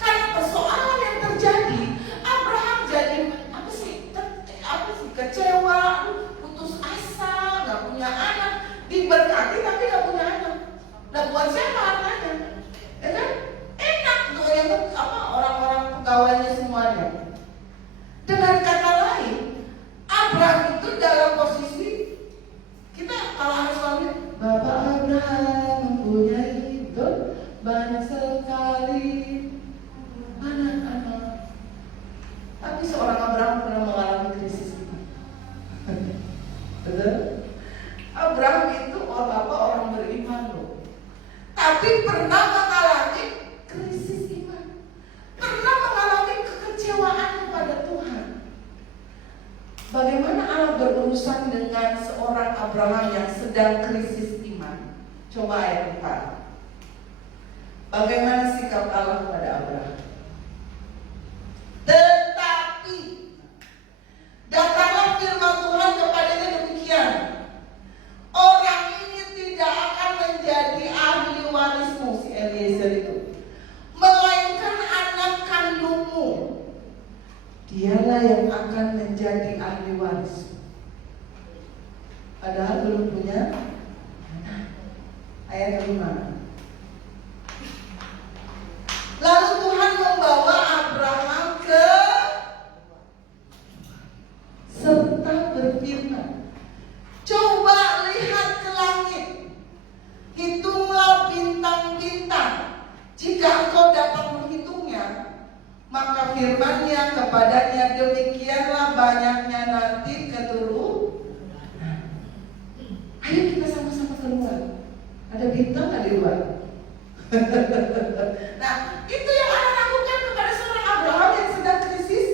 Karena persoalan yang terjadi, Abraham jadi kecewa, putus asa, gak punya anak, diberkati tapi gak punya anak. Nah buat siapa anaknya? Ya kan? Enak tuh yang orang-orang pegawainya semuanya. Dengan kata lain, Abraham itu dalam posisi, kita kalau anak suami, Bapak Abraham mempunyai banyak sekali anak-anak. Tapi seorang Abraham pernah mengalami krisis iman. Betul? Abraham itu orang beriman loh. Tapi pernah mengalami krisis iman. Pernah mengalami kekecewaan kepada Tuhan. Bagaimana Allah berurusan dengan seorang Abraham yang sedang krisis iman? Coba ayat 4. Bagaimana sikap Allah kepada Abraham? Tetapi datanglah firman Tuhan kepadanya demikian, orang ini tidak akan menjadi ahli warismu, si Eliezer itu, melainkan anak kandungmu. Dialah yang akan menjadi ahli waris. Padahal belum punya anak. Ayat 5. Lalu Tuhan membawa Abraham ke serta berfirman, coba lihat ke langit, hitunglah bintang-bintang, jika engkau dapat menghitungnya. Maka firman-Nya kepadanya, demikianlah banyaknya nanti keturunan. Ayo kita sama-sama keluar. Ada bintang nggak di luar? Nah, itu yang Allah lakukan kepada seorang Abraham yang sedang krisis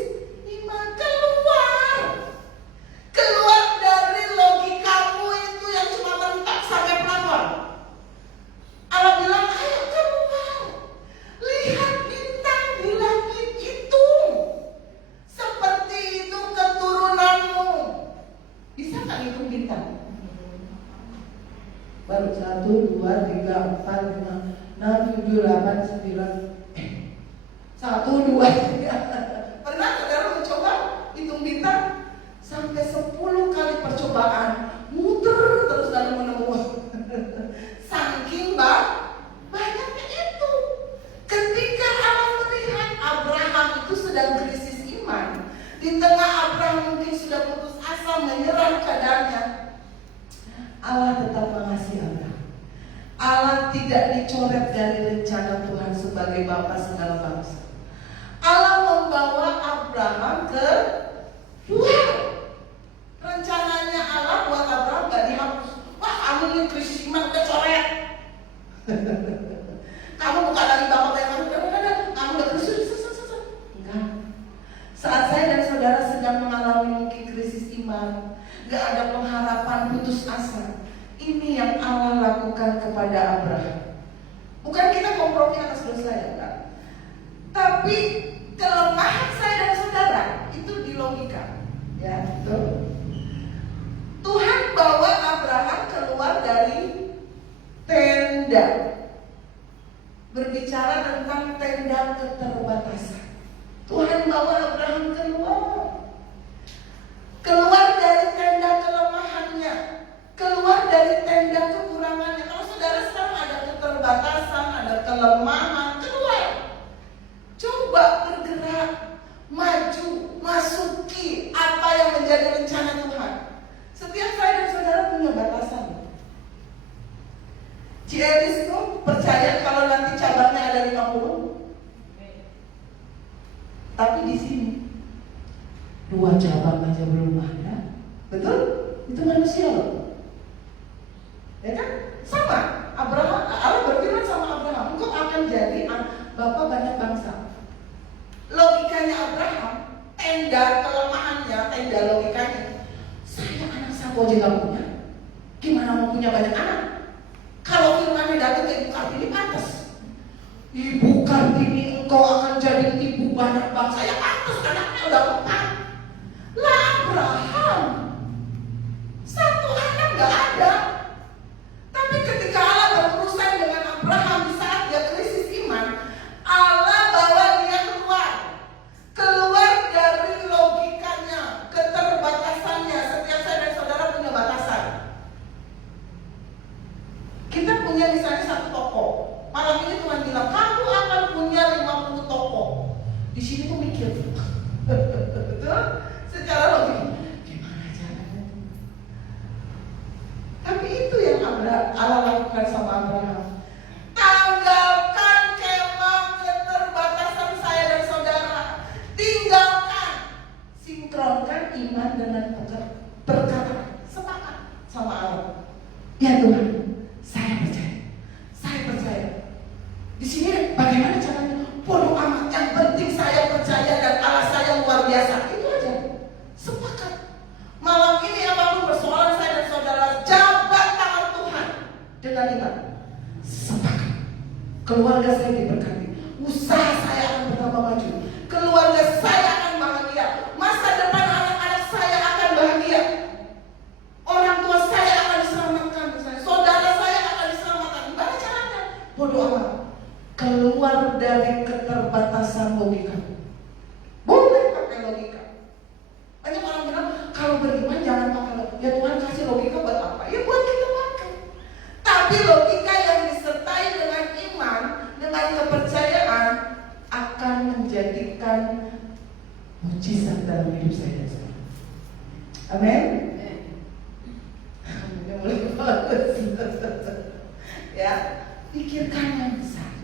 iman. Keluar dari logikamu itu yang cuma mentok sampai pelafon. Allah bilang, ayo keluar, lihat bintang di langit itu, seperti itu keturunanmu. Bisa nggak hitung bintang? Baru 1, 2, 3, 4, 5, 6, 7, 8, 9, 1, 2, 3. Pernah saudara mencoba hitung bintang? Sampai 10 kali percobaan, muter terus dalam menemukan. Saking banyaknya itu. Ketika Allah melihat Abraham itu sedang krisis iman, di tengah Abraham mungkin sudah putus asa, menyerah keadaannya, Allah tetap mengasihi Abraham. Allah tidak dicoret dari rencana Tuhan sebagai Bapa segala bangsa. Allah membawa Abraham ke luar. Rencananya Allah buat Abraham gak dihapus. Wah, kamu ini krisis iman udah coret. Kamu bukan lagi Bapak yang kamu udah krisis. Enggak. Saat saya dan saudara sedang mengalami mungkin krisis iman, gak ada pengharapan, putus asa, ini yang Allah lakukan kepada Abraham. Bukan kita kompromi atas dosa ya, enggak. Tapi kelemahan saya dan saudara itu di logika. Ya, betul. Tuhan bawa Abraham keluar dari tenda. Berbicara tentang tenda keterbatasan. Tuhan bawa Abraham keluar dari tenda kelemahannya, keluar dari tenda kekurangannya. Kalau saudara sekarang ada keterbatasan, ada kelemahan, keluar. Coba bergerak, maju, masuki apa yang menjadi rencana Tuhan. Setiap saya dan saudara punya batasan. Cielis itu percaya kalau nanti cabangnya ada 50. Tapi di sini 2 cabang aja belum ada. Betul? Itu manusia loh. Ya kan? Sama. Allah berfirman sama Abraham, engkau akan jadi bapak banyak bangsa. Logikanya Abraham, tenda kelemahannya, tenda logikanya, saya anak sapu aja gak punya, gimana mau punya banyak anak? Kalau firmannya datang ke Ibu Kartini pantas, Ibu Kartini engkau akan jadi ibu banyak bangsa. Ya pantas, anaknya udah 4. Lah Abraham 1 anak gak ada. Tapi ketika Allah berurusan dengan Abraham di saat dia krisis iman, Allah bawa dia keluar dari logikanya, keterbatasannya. Setiap saya dan saudara punya batasan. Kita punya misalnya 1 toko. Malam ini Tuhan bilang, kamu akan punya 50 toko. Di sini tuh mikir, betul? Secara logik, gimana caranya? Tapi itu yang Allah lakukan sama Abraham. Tanggalkan kemah keterbatasan saya dan saudara. Tinggalkan, sinkronkan iman dengan perkataan. Sepakat sama Allah. Ya Tuhan, saya percaya. Di sini bagaimana caranya? Bodoh amat. Yang penting saya percaya dan Allah saya luar biasa. Itu aja. Sepakat. Malam ini apapun persoalan saya dan saudara, jabat tangan Tuhan dengan iman. Sepakat. keluarga saya diberkati, usaha saya akan bertambah maju, keluarga saya akan bahagia, masa depan anak-anak saya akan bahagia, orang tua saya akan diselamatkan, saudara saya akan diselamatkan. Gimana caranya? Bodoh amat. Keluar dari keterbatasan logika. Boleh pakai logika. Banyak orang bilang kalau beriman jangan pakai logika. Ya Tuhan kasih logika buat apa? Ya buat kita pakai. Tapi logika yang disertai dengan iman, dengan kepercayaan akan menjadikan mujizat dalam hidup saya dan saya. Amin. Ya, pikirkan yang besar.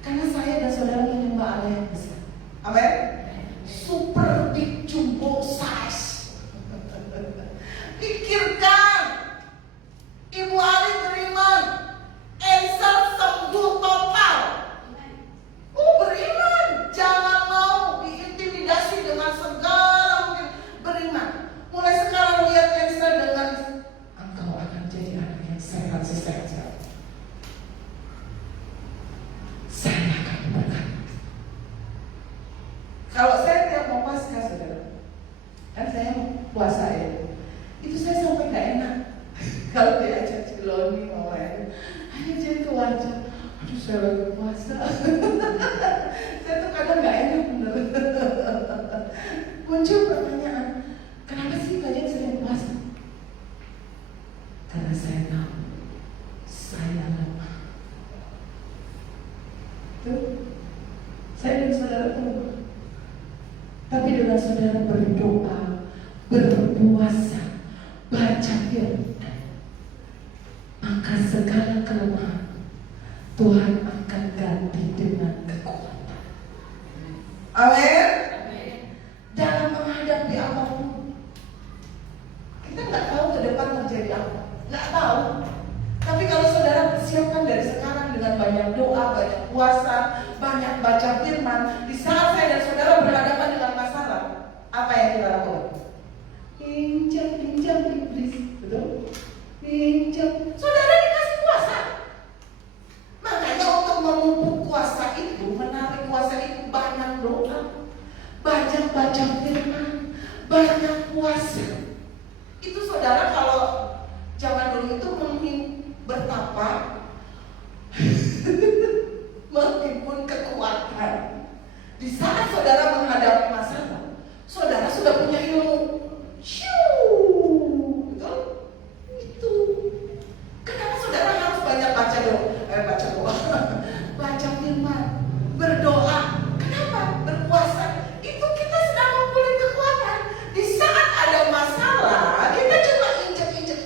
Karena saya dan saudara menyembah Allah yang besar. Amin. Super big jumbo size. Pikirkan, Ibu Ali beriman, Elsa sembuh total. Beriman, jangan mau diintimidasi dengan segala mungkin. Beriman. Mulai sekarang lihat Elsa dengan engkau akan jadi anak yang sehat. Saya akan berkata. Kalau saya tiap mau Paskah, saudara, kan saya puasa ya, itu saya sampai nggak enak. Kalau diajak Ciloni mau ayo jadi ke wajah, aduh saya lagi puasa. Saya tuh kadang nggak enak bener. Muncul pertanyaan, kenapa sih kalian sering puasa? Karena saya tahu saya lemah. Tuh, saya dan saudara lemah. Tapi dengan saudara berdoa, berpuasa, baca firman, maka segala kelemahan Tuhan akan ganti dengan kekuatan. Amin. Dalam menghadapi apapun, kita nggak tahu ke depan terjadi apa, nggak tahu. Tapi kalau saudara persiapkan dari sekarang dengan banyak doa, banyak puasa, banyak baca firman, di saat saya dan saudara berhadapan dengan masalah, apa yang kita lakukan? Pinjam iblis, betul? Pinjam. Saudara dikasih kuasa. Makanya untuk memupuk kuasa itu, menarik kuasa itu banyak doa, banyak baca firman, banyak puasa. Itu saudara kalau zaman dulu itu bertapa menghimpun kekuatan. Di saat saudara menghadapi masalah, saudara sudah punya ilmu. Betul? Itu. Kenapa saudara harus banyak baca doa, baca firman, berdoa? Kenapa? Berpuasa. Itu kita sedang memulai kekuatan. Di saat ada masalah, kita cuma injek-injek.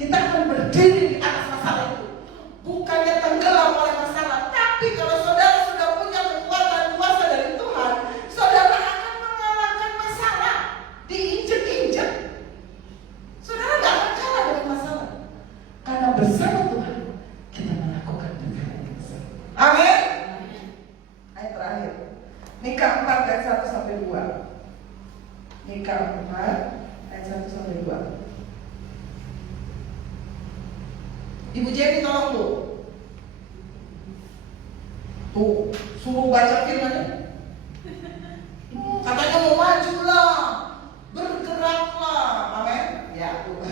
Kita akan berdiri di atas masalah itu, bukannya tenggelam oleh masalah. Tapi kalau saudara sudah punya kekuatan kuasa dari Tuhan, saudara akan mengalahkan masalah. Diinjek-injek, saudara tidak akan kalah dengan masalah. Karena bersama Tuhan kita melakukan perkara yang besar. Amin. Ayat terakhir, Mika 4 ayat 1-2. Mika 4 ayat 1-2. Ibu Jenny tolong tuh suruh baca firman. Katanya mau maju lah, bergeraklah, amin. Ya tuh.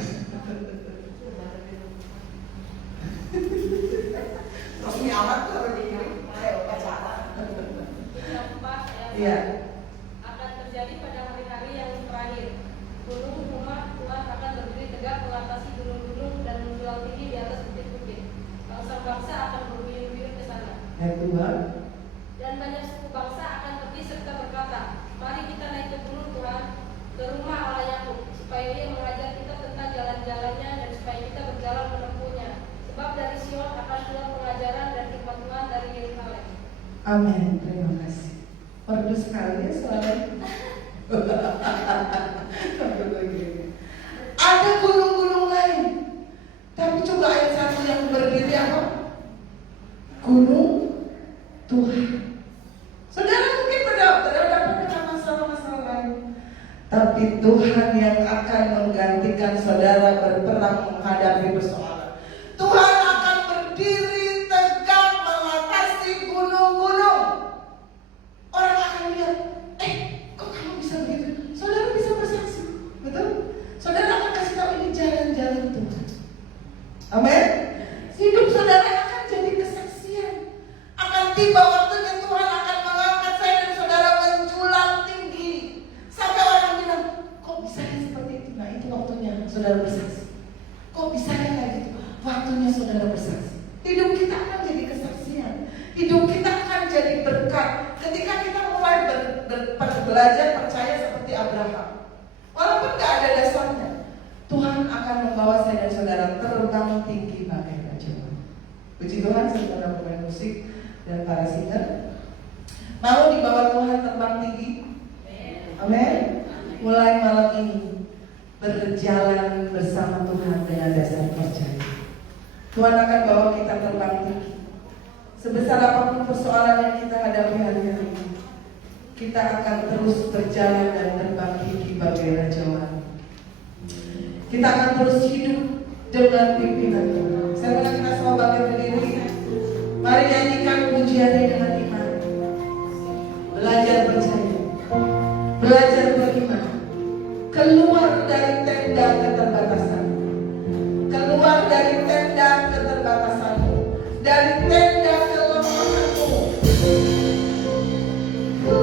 Resmi amat tuh apa dikirim? Ayo baca. Iya. Akan terjadi pada hari-hari yang terakhir. Gunung rumah Tuhan akan berdiri tegak mengatasi gunung-gunung dan menjulang tinggi di atas bukit-bukit. Bangsa-bangsa akan berbuyun-buyun ke sana. Dan banyak suku bangsa akan pergi serta berkata, mari kita naik ke gunung Tuhan, ke rumah Allah Yakub, supaya Ia mengajar kita tentang jalan-jalannya dan supaya kita berjalan menempuhnya. Sebab dari Sion akan keluar pengajaran dan firman Tuhan dari Yerusalem. Amin. Terima kasih. Perlu sekali ya soalnya. Ada gunung-gunung lain, tapi coba ayat 1 yang berdiri apa? Gunung Tuhan. Saudara mungkin berhadapan dengan masalah-masalah lain, tapi Tuhan yang akan menggantikan saudara berperang menghadapi persoalan. Tuhan akan berdiri itu. Nah, itu waktunya saudara bersaksi. Kok bisa ya kayak gitu? Waktunya saudara bersaksi. Hidup kita akan jadi kesaksian. Hidup kita akan jadi berkat ketika kita mulai belajar percaya seperti Abraham. Walaupun gak ada dasarnya, Tuhan akan membawa saya dan saudara terbang tinggi bagai raja. Puji Tuhan, saudara pemain musik dan para singer. Mau dibawa Tuhan terbang tinggi? Amin. Mulai malam ini berjalan bersama Tuhan dengan dasar percaya. Tuhan akan bawa kita terbang tinggi. Sebesar apapun persoalan yang kita hadapi hari-hari ini, kita akan terus berjalan dan terbang tinggi bagai raja. Kita akan terus hidup dengan pimpinan Tuhan. Saya mengajak kita semua bangkit berdiri. Mari nyanyikan pujiannya dengan iman. Belajar percaya, belajar beriman. Keluar dari tenda keterbatasan, keluar dari tenda keterbatasanmu, dari tenda kelemahanmu. Ku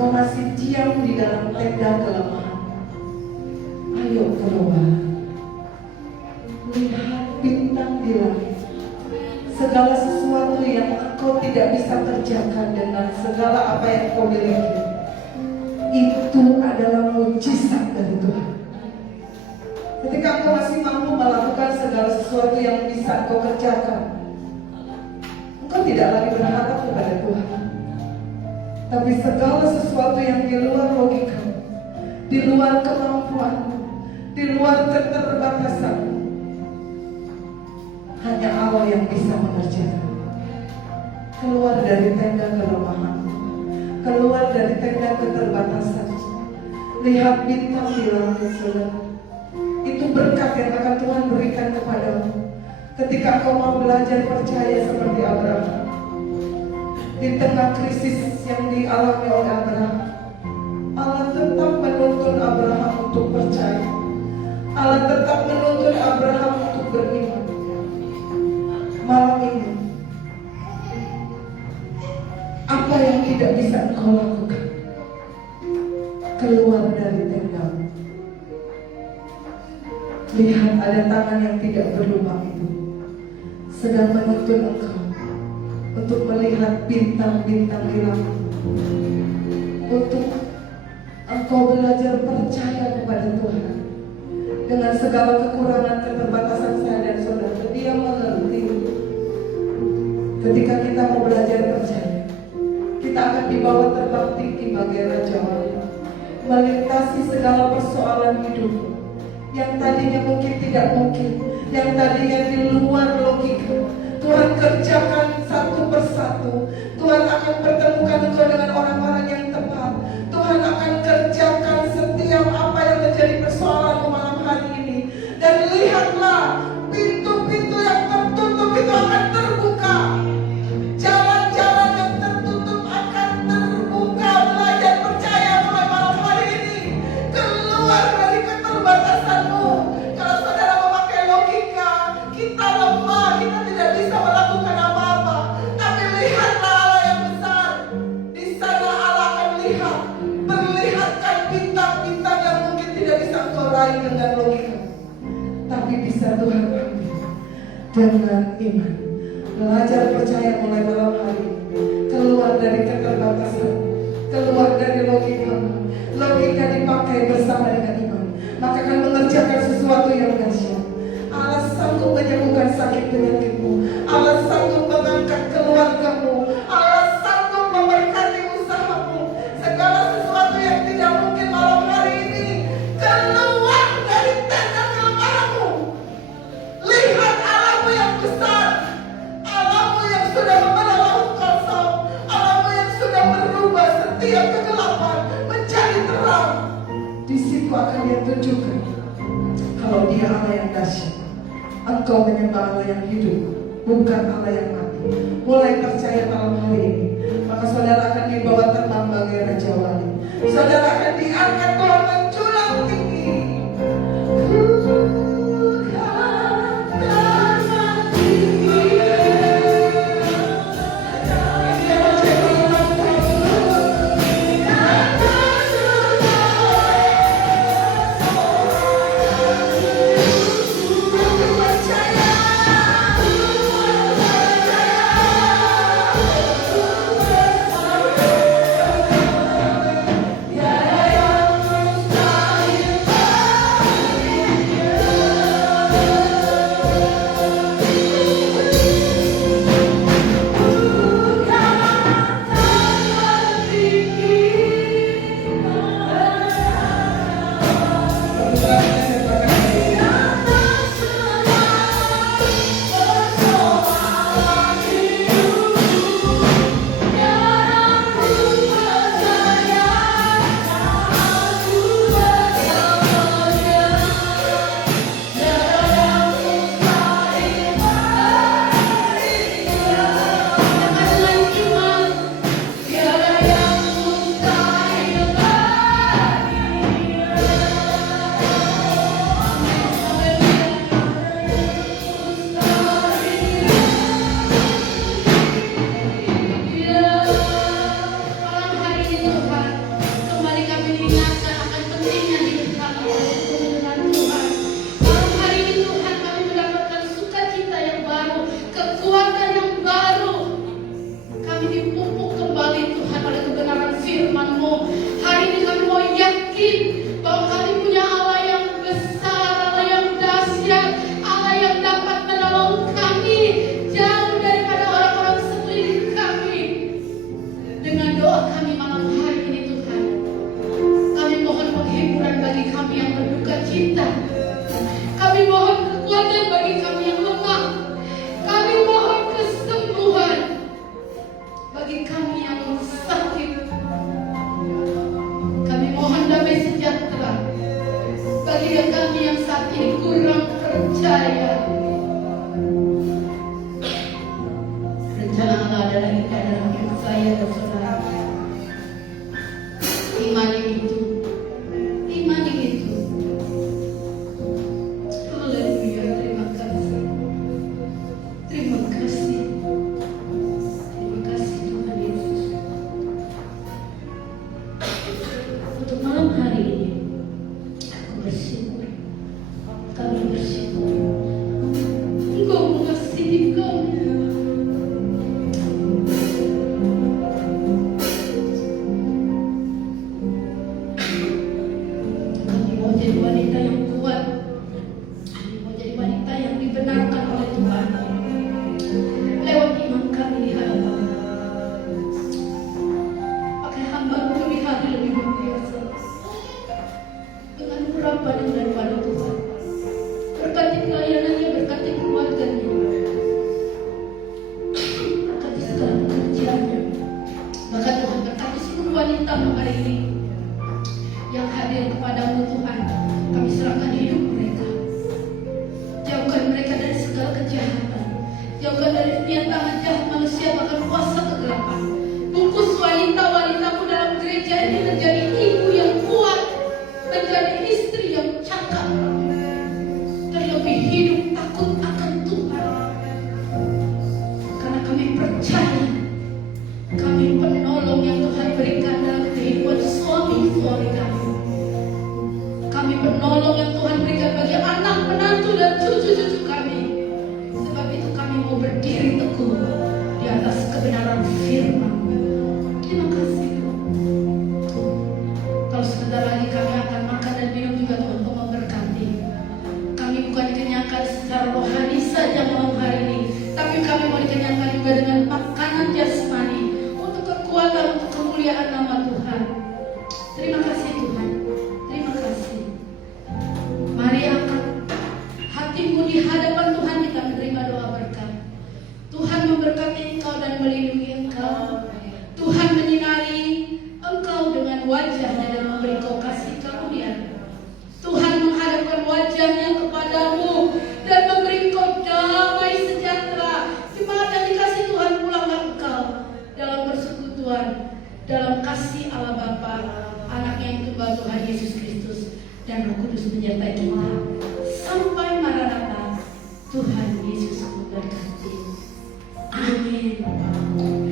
engkau masih diam di dalam tenda kelemahan, ayo keluar. Lihat bintang di langit. Segala sesuatu yang engkau tidak bisa kerjakan dengan segala apa yang kau miliki, itu adalah mujizat dari Tuhan. Ketika engkau masih mampu melakukan segala sesuatu yang bisa engkau kerjakan, engkau tidak lagi berharap kepada Tuhan. Tapi segala sesuatu yang di luar logika, di luar kemampuan, di luar keterbatasan, hanya Allah yang bisa mengerjakan. Keluar dari tenda kelemahan, keluar dari tenda keterbatasan. Lihat bintang di langit, saudara. Itu berkat yang akan Tuhan berikan kepadamu ketika kau mau belajar percaya seperti Abraham. Di tengah krisis yang dialami oleh Abraham, Allah tetap menuntun Abraham untuk percaya. Allah tetap menuntun Abraham untuk beriman. Malam ini, apa yang tidak bisa engkau lakukan? Keluar dari tendamu. Lihat, ada tangan yang tidak berlubang itu sedang menuntun engkau untuk melihat bintang-bintang di langit, untuk engkau belajar percaya kepada Tuhan dengan segala kekurangan keterbatasan saya dan saudara. Dia mengerti. Ketika kita mau belajar percaya, kita akan dibawa terbang tinggi bagai Raja Wali, melintasi segala persoalan hidup yang tadinya mungkin tidak mungkin, yang tadinya di luar logika. Tuhan kerjakan satu persatu. Tuhan akan pertemukan engkau dengan orang-orang yang tepat. Tuhan akan kerjakan setiap apa yang menjadi persoalan malam hari ini. Dan lihatlah, pintu-pintu yang tertutup itu akan terbuka. Jalan-jalan yang tertutup akan terbuka. Belajar percaya mulai malam hari ini. Keluar dari keterbatasanmu. Kalau saudara memakai logika, kita lemah, kita tidak bisa melakukan apa-apa. Tapi lihatlah Allah yang besar. Di sana Allah akan lihat, perlihatkan bintang-bintang yang mungkin tidak bisa engkau raih dengan logika, tapi bisa Tuhan ambil dengan iman. Belajar percaya mulai malam hari ini. Keluar dari keterbatasan, keluar dari logika. Logika dipakai bersama dengan iman, maka akan mengerjakan sesuatu yang dahsyat. Allah sanggup menyembuhkan sakit penyakitmu. Allah sanggup mengangkat keluargamu. Allah sanggup memberkati usahamu. Segala sesuatu yang tidak mungkin malam hari ini, keluar dari tenda kelemahanmu. Lihat Allahmu yang besar, Allahmu yang sudah membelah laut kosong, Allahmu yang sudah merubah setiap kegelapan menjadi terang. Di situ akan dia tunjukkan kalau dia Allah yang dahsyat. Engkau menyembah Allah yang hidup, bukan Allah yang mati. Mulai percaya malam hari ini, maka saudara akan dibawa terbang bagai Raja Wali. Saudara akan diangkat Tuhan menjulang tinggi. doa kami malam hari ini Tuhan. Kami mohon penghiburan bagi kami yang berduka cita. Kami mohon kekuatan bagi kami yang lemah. Kami mohon kesembuhan bagi kami yang sakit. Kami mohon damai sejahtera bagi kami yang saat ini kurang percaya. Rencana Allah adalah indah dalam hidup saya dan saudara. Imani itu. Imani itu. Haleluya, terima kasih. Terima kasih. Terima kasih Tuhan Yesus. Untuk malam hari ini, aku bersyukur. Kami bersyukur. Engkau mengasihi kami. Kami mau jadi wanita yang kuat. Kami mau jadi wanita yang dibenarkan oleh Tuhan lewat iman kami di hadapan. Pakai hamba untuk di hari lebih luar biasa. Dengan urapan yang daripada Tuhan. Berkati pelayanannya, berkati keluarganya, berkati segala pekerjaannya. Maka Tuhan berkati seluruh wanita hari ini yang hadir kepadamu Tuhan. Kami serahkan hidup mereka. Jauhkan mereka dari segala kejahatan. Jauhkan dari niat tangan jahat manusia, bahkan kuasa kegelapan. Bungkus wanita-wanitamu dalam gereja ini menjadi ibu yang kuat, menjadi istri yang cakap, terlebih hidup takut akan Tuhan. Karena kami percaya kami penolong yang Tuhan berikan dalam kehidupan suami-suami kami. Kami penolong yang Tuhan berikan bagi anak, menantu, dan cucu-cucu kami. Sebab itu kami mau berdiri teguh di atas kebenaran firman. Terima kasih Tuhan. Kalau sebentar lagi kami akan makan dan minum juga Tuhan untuk memberkati. Kami bukan dikenyangkan secara rohani saja malam hari ini, tapi kami mau dikenyangkan juga dengan makanan jasmani untuk kekuatan, untuk kemuliaan nama Tuhan. Terima kasih Tuhan. Terima kasih. Mari angkat hatimu di hadapan Tuhan, kita menerima doa berkat. Tuhan memberkati engkau dan melindungi engkau. Tuhan menyinari engkau dengan wajahnya dan memberi kau kasih karunia. Tuhan menghadapkan wajahnya kepadamu dan memberi kau damai sejahtera. Jemaat yang dikasih Tuhan, pulanglah engkau dalam persekutuan, dalam kasih Allah Bapa, Anaknya yang tunggal Tuhan Yesus Kristus, dan Roh Kudus menyertai kita sampai Maranatha. Tuhan Yesus memberkati. Amin.